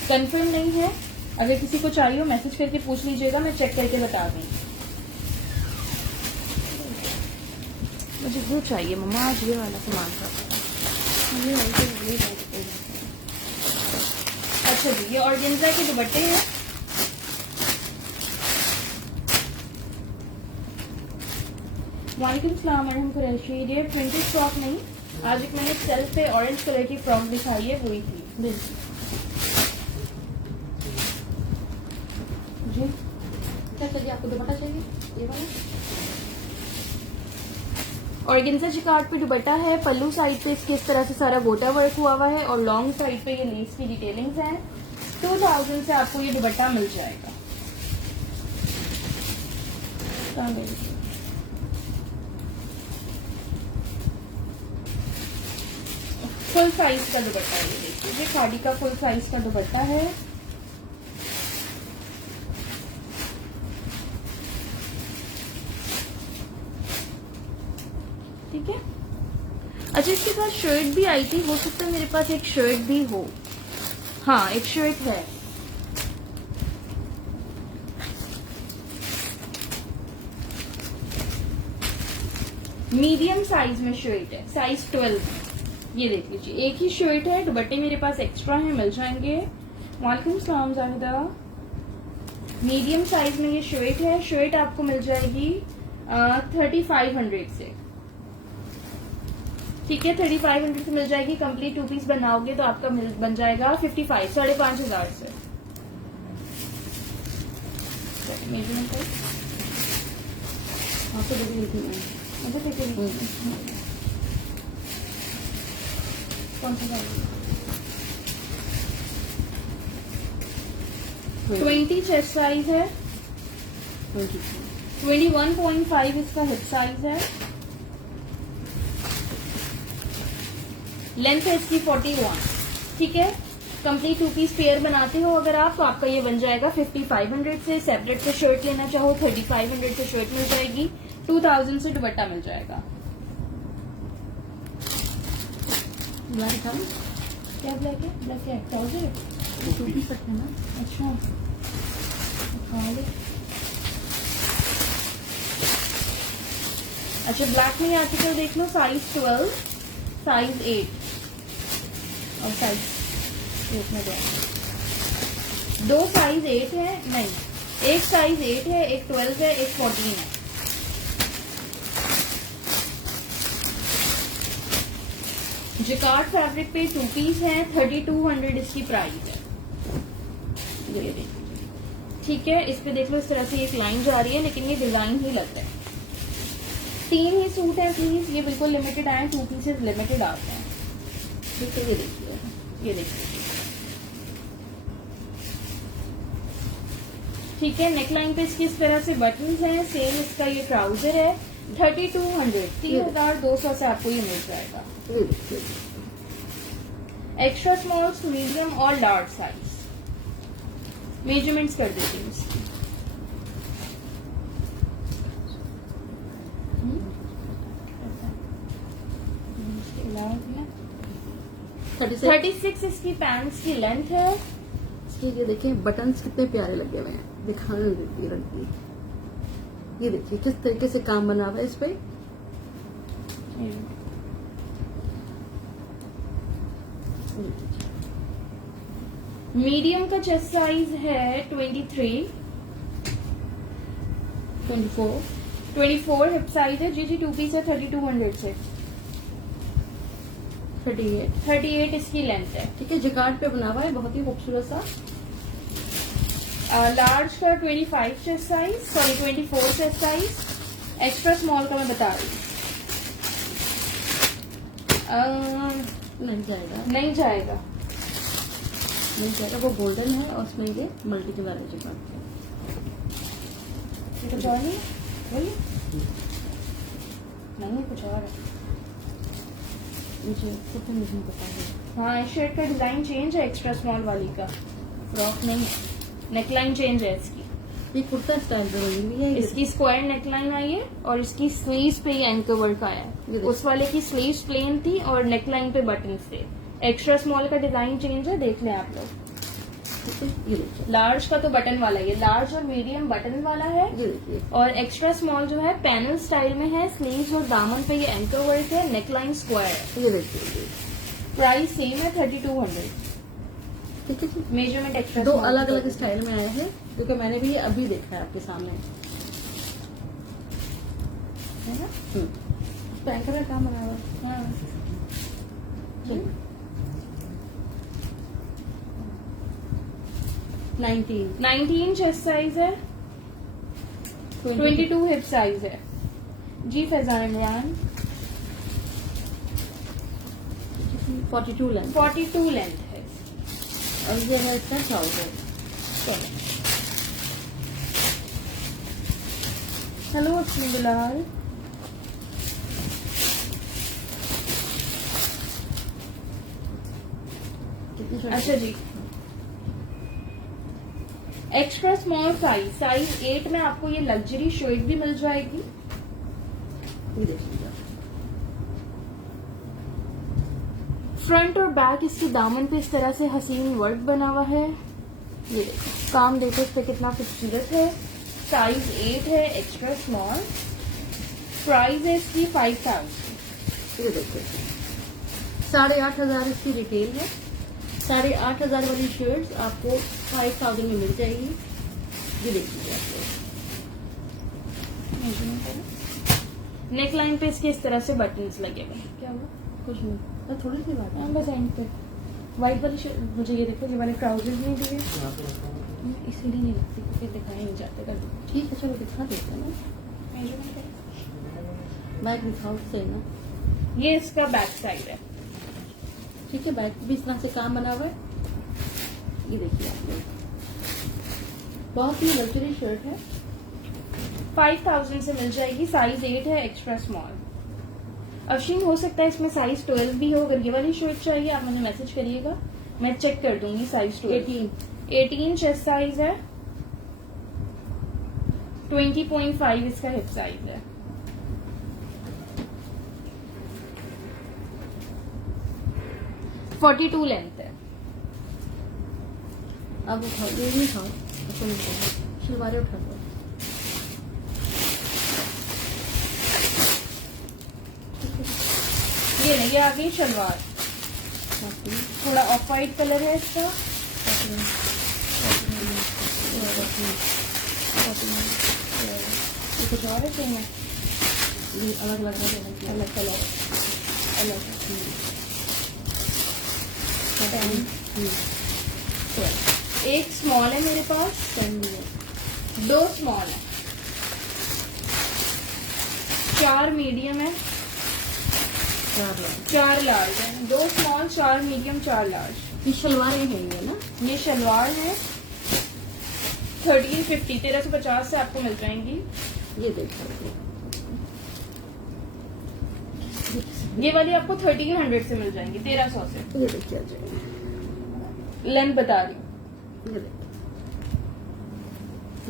कंफर्म नहीं है, अगर किसी को चाहिए हो मैसेज करके पूछ लीजिएगा, मैं चेक करके बता दूंगी। मुझे वो चाहिए मम्मा, आज ये वाला सामान था। अच्छा जी, ये ऑर्गेन्जा के दुपट्टे हैं। वालेकुम सलाम मैडम कुरैशी। ये प्रिंटेड फ्रॉक नहीं, आज एक मैंने सेल्फ पे ऑरेंज कलर की फ्रॉक दिखाई है, वही थी जी। क्या चाहिए आपको? दुपट्टा चाहिए ये वाला? ऑर्गेन्जा जिकार्ड पे दुपट्टा है। पल्लू साइड पे इसके इस तरह से सारा गोटा वर्क हुआ हुआ है और लॉन्ग साइड पे ये लेस की डिटेलिंग्स हैं। 2000 से आपको ये दुपट्टा मिल जाएगा। फुल साइज का दुपट्टा, ये देखिए, ये खाड़ी का फुल साइज का दुपट्टा है। ठीक है। अच्छा, इसके साथ शर्ट भी आई थी, हो सकता है मेरे पास एक शर्ट भी हो। हाँ, एक शर्ट है। मीडियम साइज में शर्ट है, साइज 12 में। ये देख लीजिए, एक ही शर्ट है, दुपट्टे मेरे पास एक्स्ट्रा है, मिल जाएंगे। वालेकुम सलाम जाहिदा। मीडियम साइज में ये शर्ट है। शर्ट आपको मिल जाएगी 3500 से, ठीक है, 3500 से मिल जाएगी। कंप्लीट 2 पीस बनाओगे तो आपका बन जाएगा 55, 5500 से। आपको देखिए लिखी कौन सा 20 चेस्ट साइज है। 21.5 इसका हिप साइज है। लेंथ है इसकी 41, ठीक है। कंप्लीट 2 पीस पेयर बनाते हो अगर आप, तो आपका ये बन जाएगा 5500 से। सेपरेट से शर्ट लेना चाहो 3500 से शर्ट मिल जाएगी। 2000 से दुपट्टा मिल जाएगा। क्या ब्लैक है? ब्लैक है ट्राउजर, ना? अच्छा, अच्छा, ब्लैक में आर्टिकल देख लो। साइज 12, साइज 8 और साइज 8 में दो साइज 8 है, नहीं, एक साइज 8 है, एक 12 है, एक 14 है। जिकार्ड फैब्रिक पे 2 पीस है। 3200 इसकी प्राइस है। ये देखिए, ठीक है। इस पे देख लो, इस तरह से एक लाइन जा रही है, लेकिन ये डिजाइन ही लग रहा है। 3 ही सूट है प्लीज, ये बिल्कुल लिमिटेड आए, 2 पीसेस लिमिटेड आते हैं, ठीक है। ये देखिए, ये देखिए, ठीक है। नेकलाइन पे इसकी इस तरह से बटन्स हैं। सेम इसका ये ट्राउजर है। 3200 3200 से आपको ये मिल जाएगा। ये देखिए, एक्स्ट्रा स्मॉल, मीडियम और लार्ज साइज। मेजरमेंट्स कर देती हूँ इसकी। इसके अलावा ना 36 36 इसकी पैंट्स की लेंथ है। इसके ये देखिए बटन्स कितने प्यारे लगे हुए हैं, दिखाने नहीं देती रंग। ये देखिए किस तरीके से काम बना हुआ है इस पे। मीडियम का चेस्ट साइज है 23, 24 हिप साइज है। जी 2 पीस है 3200 से। 38 इसकी लेंथ है। ठीक है, जिकार्ड पे बना हुआ है, बहुत ही खूबसूरत सा। लार्ज का 25 chest size, sorry 24 chest size. Extra small का मैं बता रही हूँ। नहीं जाएगा, नहीं जाएगा। नहीं जाएगा, वो गोल्डन है और उसमें ये मल्टी कलर है जिकार्ड। कुछ और नहीं बोलिए। नहीं कुछ और है। मुझे खुद नहीं पता है। हाँ, शर्ट का डिजाइन चेंज है एक्स्ट्रा स्मॉल वाली का। फ्रॉक नहीं, नेकलाइन चेंज है इसकी। ये कुर्ता स्टाइल पे बनी हुई है। इसकी स्क्वायर नेकलाइन आई है और इसकी स्लीव्स पे ये एंकर वर्क आया है। उस वाले की स्लीव्स प्लेन थी और नेकलाइन पे बटन थे। एक्स्ट्रा स्मॉल का डिजाइन चेंज है, देख लें आप लोग। ये देखिए, लार्ज का तो बटन वाला है, लार्ज और मीडियम बटन वाला है। ये देखिए, और एक्स्ट्रा स्मॉल जो है पैनल स्टाइल में है। स्लीव्स और दामन पे ये एंकर वर्क है। नेकलाइन स्क्वायर है। ये देखिए। प्राइस सेम है 3200। ठीक है जी। मेजरमेंट एक्स्ट्रा दो अलग अलग स्टाइल में आए हैं, क्योंकि मैंने भी ये अभी देखा है आपके सामने। है ना। एंकर का काम बना हुआ है। हाँ। चलिए। 19 चेस्ट साइज है। 22 हिप साइज है। जी फैजान इमरान। 42 लेंथ 42 लेंथ है। और ये है इसका ट्राउजर। हेलो अपनी बिलाल। कितनी छोटी? अच्छा जी, एक्स्ट्रा स्मॉल साइज 8 में आपको ये लग्जरी शर्ट भी मिल जाएगी। ये देखिए, फ्रंट और बैक इसकी दामन पे इस तरह से हसीन वर्क बना हुआ है। ये देखो, काम देखो इस पे कितना खूबसूरत है। साइज 8 है, एक्स्ट्रा स्मॉल। प्राइस है इसकी 5000। ये देखिए 8,500 इसकी रिटेल है। 8,500 वाली शर्ट्स आपको 5,000 में मिल जाएगी। ये देखिए आप लोग। नेक लाइन पे इसके इस तरह से बटन्स लगे हुए हैं। क्या हुआ? कुछ नहीं, बस थोड़ी सी बात है। बस एंड पे व्हाइट वाली शर्ट। मुझे ये देखो, ये वाले ट्राउजर नहीं दिए, इसीलिए नहीं लगती क्योंकि दिखाए नहीं जाते। कर दो ठीक है, चलो दिखा देते हैं ना। बैक दिखाओ सही ना। ये इसका बैक साइड है। ठीक है, बैक भी इस तरह से काम बना हुआ है। ये देखिए आप लोग, बहुत ही लग्जरी शर्ट है। 5000 से मिल जाएगी। साइज 8 है, एक्स्ट्रा स्मॉल। अफशीन हो सकता है इसमें साइज 12 भी हो। अगर ये वाली शर्ट चाहिए आप मुझे मैसेज करिएगा, मैं चेक कर दूंगी। साइज 12 18 चेस्ट साइज है। 20.5 इसका हिप साइज है। फोर्टी 42 लेंथ है। अब उठाओ, ये नहीं खाओ, उसको नहीं खाओ, शलवारें उठा दो। ये नहीं, ये आ गई शलवार। थोड़ा ऑफ वाइट कलर है इसका। ये कुछ और है चाहिए? ये अलग अलग है, अलग कलर, अलग। एक स्मॉल है मेरे पास, 2 स्मॉल है, 4 मीडियम है, 4 लार्ज है। 2 स्मॉल, 4 मीडियम, 4 लार्ज। ये शलवारें हैं ये ना। ये शलवार है 1350 1350 से आपको मिल जाएंगी। ये देखिए, ये वाली आपको 1300 से मिल जाएंगी, 1300 से। ये देखिए आ जाएगी, लेंथ बता रही हूँ। ये देखिए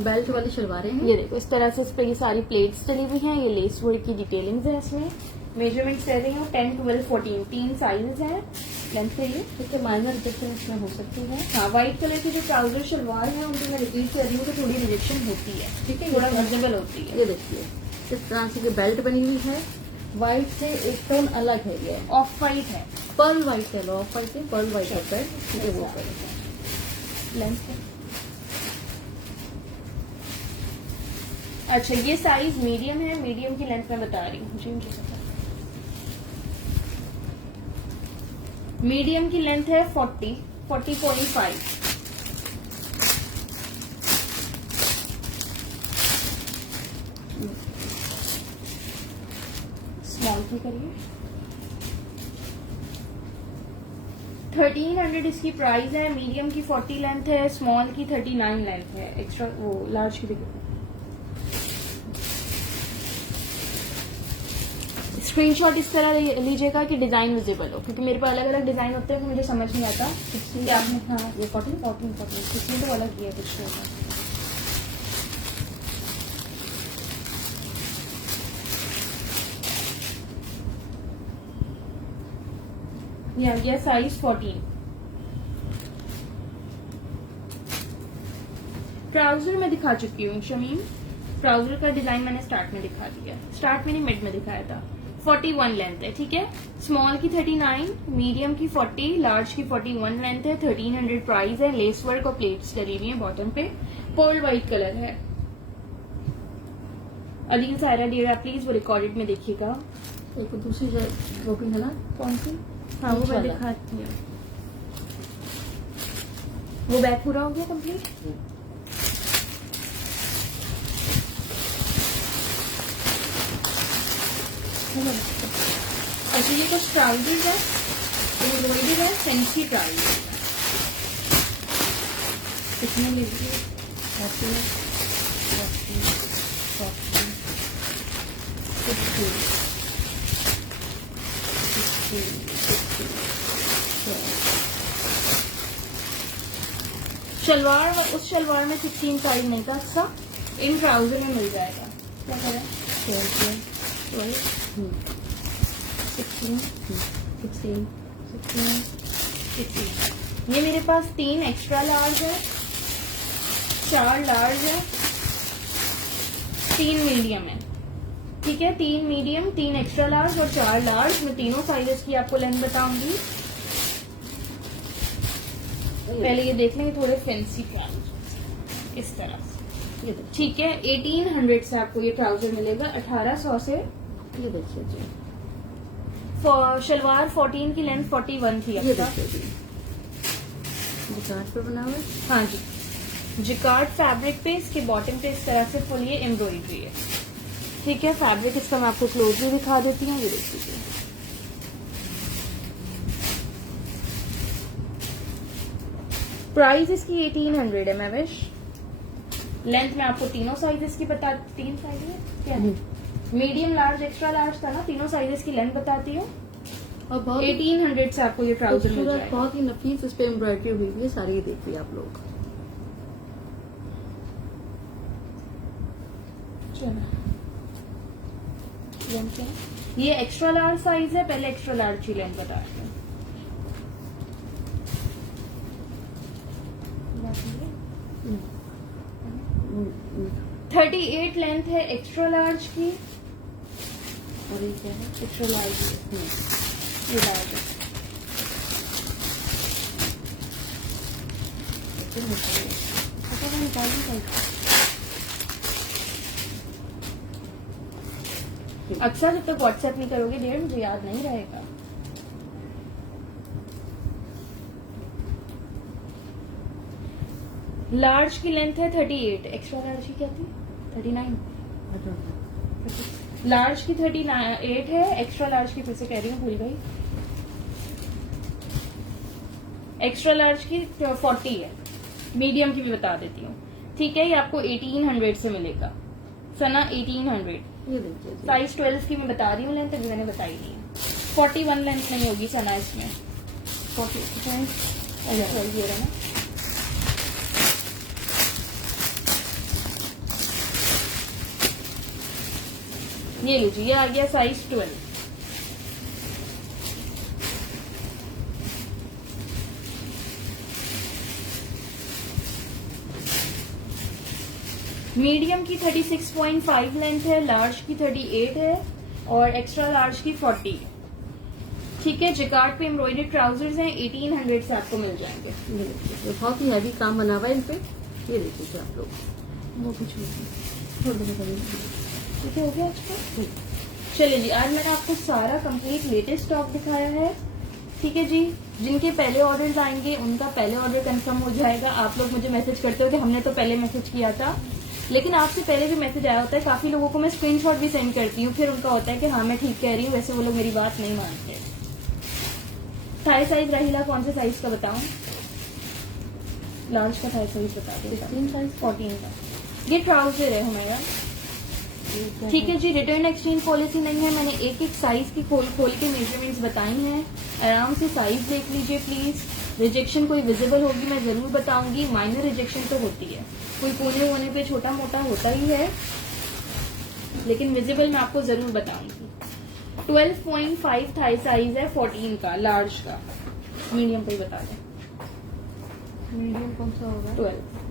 बेल्ट वाली शलवारें हैं। ये देखो इस तरह से इस पर ये सारी प्लेट्स चली हुई हैं। ये लेस वर्क की डिटेलिंग्स है इसमें। मेजरमेंट्स दे रही हूँ 10, 12, 14 तीन साइज हैं लेंथ के लिए। इसके माइनर रिजेक्शन इसमें हो सकती है। हाँ, व्हाइट कलर की जो ट्राउजर शलवार है उनकी मैं रिपीट कर रही हूँ तो थोड़ी रिजेक्शन होती है, ठीक है, थोड़ा ये विजिबल होती है। ये देखिए इस तरह से ये बेल्ट बनी हुई है। व्हाइट से एक टोन अलग है, ये ऑफ व्हाइट है, पर्ल व्हाइट है, ऑफ व्हाइट से पर्ल व्हाइट होता है, ठीक है, वो है। लेंथ है। अच्छा, ये साइज मीडियम है। मीडियम की लेंथ मैं बता रही हूँ, मुझे मीडियम की लेंथ है 40.5। स्मॉल की करिए। 1300 इसकी प्राइस है। मीडियम की 40 लेंथ है, स्मॉल की 39 लेंथ है। एक्स्ट्रा वो लार्ज की देखिए। स्क्रीनशॉट इस तरह लीजिएगा कि डिजाइन विजिबल हो, क्योंकि मेरे पास अलग अलग डिजाइन होते हैं तो मुझे समझ नहीं आता कि आपने। हाँ, ये कॉटन इसमें तो अलग ही है कुछ होगा। ये आ गया साइज 14। ट्राउजर में दिखा चुकी हूँ शमीम। ट्राउजर का डिजाइन मैंने स्टार्ट में दिखा दिया, स्टार्ट मैंने मिड में दिखाया था। 41 लेंथ है, ठीक है। स्मॉल की 39, मीडियम की 40, लार्ज की 41 लेंथ है। 1300 प्राइस है। लेस वर्क और प्लेट्स डली हुई है बॉटम पे। पर्ल व्हाइट कलर है। अदील सायरा डियर, आप प्लीज वो रिकॉर्डेड में देखिएगा। एक दूसरी ड्रॉपिंग है ना, कौन सी? हाँ, वो मैं दिखाती हूँ। वो बैग पूरा हो गया कंप्लीट। अच्छा, ये कुछ ट्राउजर है, एम्ब्रॉयडर है, फैंसी ट्राउजर। कितने लीजिए? शलवार, उस शलवार में 16 साइज नहीं था। अच्छा, इन ट्राउजर में मिल जाएगा। क्या करें? 16, 16। ये मेरे पास 3 एक्स्ट्रा लार्ज है, 4 लार्ज है, 3 मीडियम है, ठीक है। 3 मीडियम, 3 एक्स्ट्रा लार्ज और 4 लार्ज। मैं तीनों साइजेस की आपको लेंथ बताऊंगी। पहले ये देख लेंगे, थोड़े फैंसी ट्राउजर इस तरह से, ठीक है। 1800 से आपको ये ट्राउजर मिलेगा, 1800 से। ये देखिए जी, शलवार 14 की लेंथ 41 थी। ये देखिए जी, जिकार्ड पर बना हुआ है। हाँ जी, जिकार्ड फैब्रिक पे, इसके बॉटम पे इस तरह से फुल ये एम्ब्रॉयडरी है, ठीक है। फैब्रिक इसका मैं आपको क्लोजली दिखा देती हूँ, ये देख लीजिए। प्राइस इसकी 1800 है मैविश। लेंथ में आपको तीनों साइजेस की बता, 3 साइज है क्या? मीडियम, लार्ज, एक्स्ट्रा लार्ज था ना, तीनों साइजेस की लेंथ बताती हूँ। और बहुत 1800 से आपको ये ट्राउजर मिल जाएगा। बहुत ही नफीस इस पे एम्ब्रॉयडरी हुई है, सारी देखिए आप लोग। ये एक्स्ट्रा लार्ज साइज है, पहले एक्स्ट्रा लार्ज की लेंथ बता रही हूँ। 38 लेंथ है एक्स्ट्रा लार्ज की। और ये क्या है? एक्स्ट्रा लार्ज ये लार्ज है। अच्छा, जब तक व्हाट्सएप नहीं करोगे डियर मुझे याद नहीं रहेगा। लार्ज की लेंथ है 38, एक्स्ट्रा लार्ज की क्या थी? 39। लार्ज की 38 है, एक्स्ट्रा लार्ज की फिर से कह रही हूँ, भूल गई। एक्स्ट्रा लार्ज की 40 है, मीडियम की भी बता देती हूँ। ठीक है, ये आपको 1800 से मिलेगा। सना 1800। ये देखिए जी। साइज 12 की मैं बता रही हूँ, लेंथ अभी मैंने बताई नहीं है। 41 लेंथ नहीं होगी सना इसमें। 40 ये रहा ना। ये लीजिए, ये आ गया साइज 12। मीडियम की 36.5 लेंथ है, लार्ज की 38 है और एक्स्ट्रा लार्ज की 40। ठीक है, जिकार्ड पे एम्ब्रॉयडर्ड ट्राउजर्स हैं, 1800 से आपको मिल जाएंगे। ये देखिए बहुत ही हैवी काम बना हुआ है इन पे। ये देखिए आप लोग वो कुछ थोड़ा ठीक है, हो गया आज का। चलिए जी, आज मैंने आपको सारा कंप्लीट लेटेस्ट स्टॉक दिखाया है। ठीक है जी, जिनके पहले ऑर्डर्स आएंगे उनका पहले ऑर्डर कंफर्म हो जाएगा। आप लोग मुझे मैसेज करते हो कि हमने तो पहले मैसेज किया था, लेकिन आपसे पहले भी मैसेज आया होता है। काफी लोगों को मैं स्क्रीनशॉट भी सेंड करती हूँ, फिर उनका होता है कि हाँ मैं ठीक कह रही हूँ, वैसे वो लोग मेरी बात नहीं मानते। थाई साइज राहिला कौन से साइज का बताऊं? लार्ज का थाई साइज बता दो। 16 साइज 14 का। ये ट्राउजर है हमारा। ठीक है जी, रिटर्न एक्सचेंज पॉलिसी नहीं है। मैंने एक एक साइज की खोल खोल के मेजरमेंट्स बताई हैं। आराम से साइज देख लीजिए प्लीज। रिजेक्शन कोई विजिबल होगी मैं जरूर बताऊंगी। माइनर रिजेक्शन तो होती है, कोई कोने वोने पे छोटा मोटा होता ही है, लेकिन विजिबल मैं आपको जरूर बताऊंगी। 12.5 थाई साइज है, 14 का लार्ज का। मीडियम कोई बता दें। मीडियम कौन सा होगा? 12।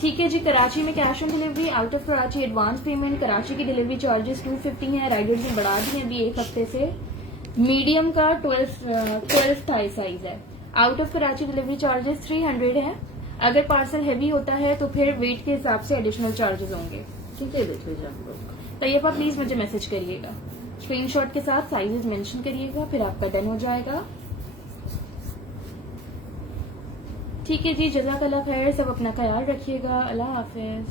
ठीक है जी, कराची में cash on delivery, out of Karachi advance payment. Karachi की डिलीवरी चार्जेस 250 हैं, राइडर्स ने बढ़ा दिए अभी एक हफ्ते से। मीडियम का 12 थाई साइज है। Out of Karachi delivery charges 300 है। अगर पार्सल हैवी होता है तो फिर वेट के हिसाब से एडिशनल चार्जेस होंगे। ठीक है, देख लीजिए आप लोग। तैयबा प्लीज मुझे मैसेज करिएगा, स्क्रीनशॉट के साथ साइजेस मेंशन करिएगा, फिर आपका डन हो जाएगा। ठीक है जी, जज़ाकल्लाह खैर। सब अपना ख्याल रखिएगा। अल्लाह हाफिज।